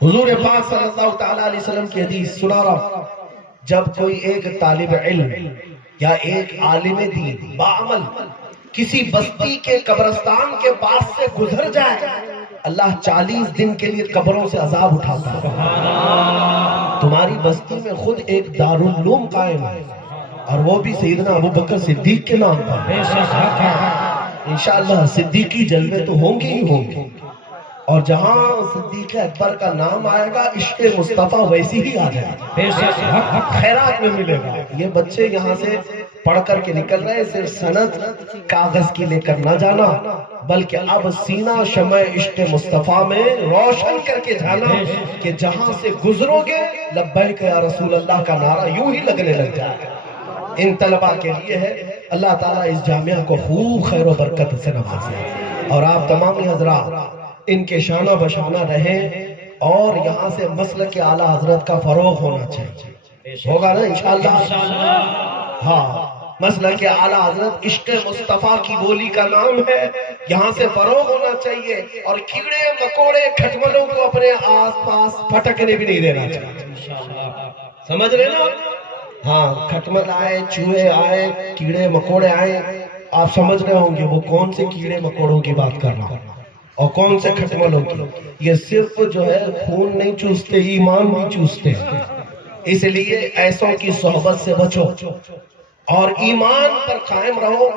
حضور پاک صلی اللہ تعالی علیہ وسلم کی حدیث سنا رہا ہوں، جب کوئی ایک طالب علم یا ایک عالم دین بعمل کسی بستی کے قبرستان کے پاس سے گزر جائے، اللہ 40 دن کے لیے قبروں سے عذاب اٹھاتا ہے۔ تمہاری بستی میں خود ایک دارالعلوم قائم ہے، اور وہ بھی سیدنا ابوبکر صدیق کے نام پر۔ انشاءاللہ صدیقی جلوے تو ہوں گے ہی ہوں گے، اور جہاں صدیق اکبر کا نام آئے گا عشق مصطفیٰ ویسی ہی آ جائے گا، خیرات میں ملے گا۔ یہ بچے یہاں سے پڑھ کر کے نکل رہے، صرف سند کاغذ کی لے کر نہ جانا، بلکہ اب سینہ شمع عشق مصطفیٰ میں روشن کر کے جانا کہ جہاں سے گزرو گے لبیک یا رسول اللہ کا نعرہ یوں ہی لگنے لگ جائے۔ ان طلبہ کے لیے ہے، اللہ تعالیٰ اس جامعہ کو خوب خیر و برکت سے نوازے، اور آپ تمامی حضرات ان کے شانہ بشانہ رہیں، اور یہاں سے مسلک اعلیٰ حضرت کا فروغ ہونا چاہیے، ہوگا نا انشاءاللہ؟ ہاں، مسلک اعلیٰ حضرت عشق مصطفیٰ کی بولی کا نام ہے، یہاں سے فروغ ہونا چاہیے، اور کیڑے مکوڑے کھٹملوں کو اپنے آس پاس پھٹکنے بھی نہیں دینا چاہیے، سمجھ رہے نا؟ ہاں، کھٹمل آئے، چوہے آئے، کیڑے مکوڑے آئے، آپ سمجھ رہے ہوں گے وہ کون سے کیڑے مکوڑوں کی بات کر رہا ہوں اور کون سے کھٹملوں کی۔ یہ صرف جو ہے خون نہیں چوستے، ایمان بھی چوستے ہیں، اس لیے ایسوں کی صحبت سے بچو اور ایمان پر قائم رہو،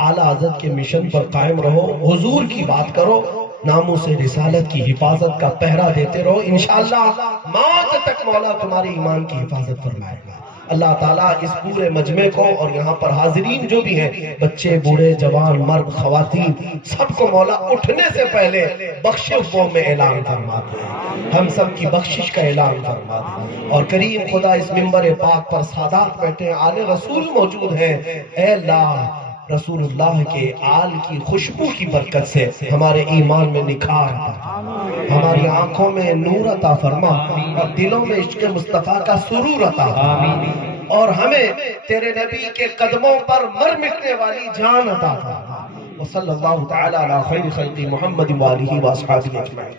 اعلیٰ حضرت کے مشن پر قائم رہو، حضور کی بات کرو، ناموس رسالت کی حفاظت کا پہرا دیتے رہو، انشاءاللہ موت تک مولا تمہاری ایمان کی حفاظت فرمائے گا۔ اللہ تعالیٰ اس پورے مجمع کو اور یہاں پر حاضرین جو بھی ہیں، بچے، بوڑھے، جوان، مرد، خواتین، سب کو مولا اٹھنے سے پہلے بخششوں میں اعلان فرما دے، ہم سب کی بخشش کا اعلان فرما دے، اور کریم خدا اس منبر پاک پر سادات بیٹھے ہیں، آل رسول موجود ہیں، اے اللہ رسول اللہ کے آل کی خوشبو کی برکت سے ہمارے ایمان میں نکھار عطا فرما، ہماری آنکھوں میں نور عطا فرما، اور دلوں میں عشق مصطفیٰ کا سرور عطا فرما، اور ہمیں تیرے نبی کے قدموں پر مر مٹنے والی جان عطا فرما۔ وصلی اللہ تعالی علی خیر خلق محمد وآلہ وصحبہ اجمعین۔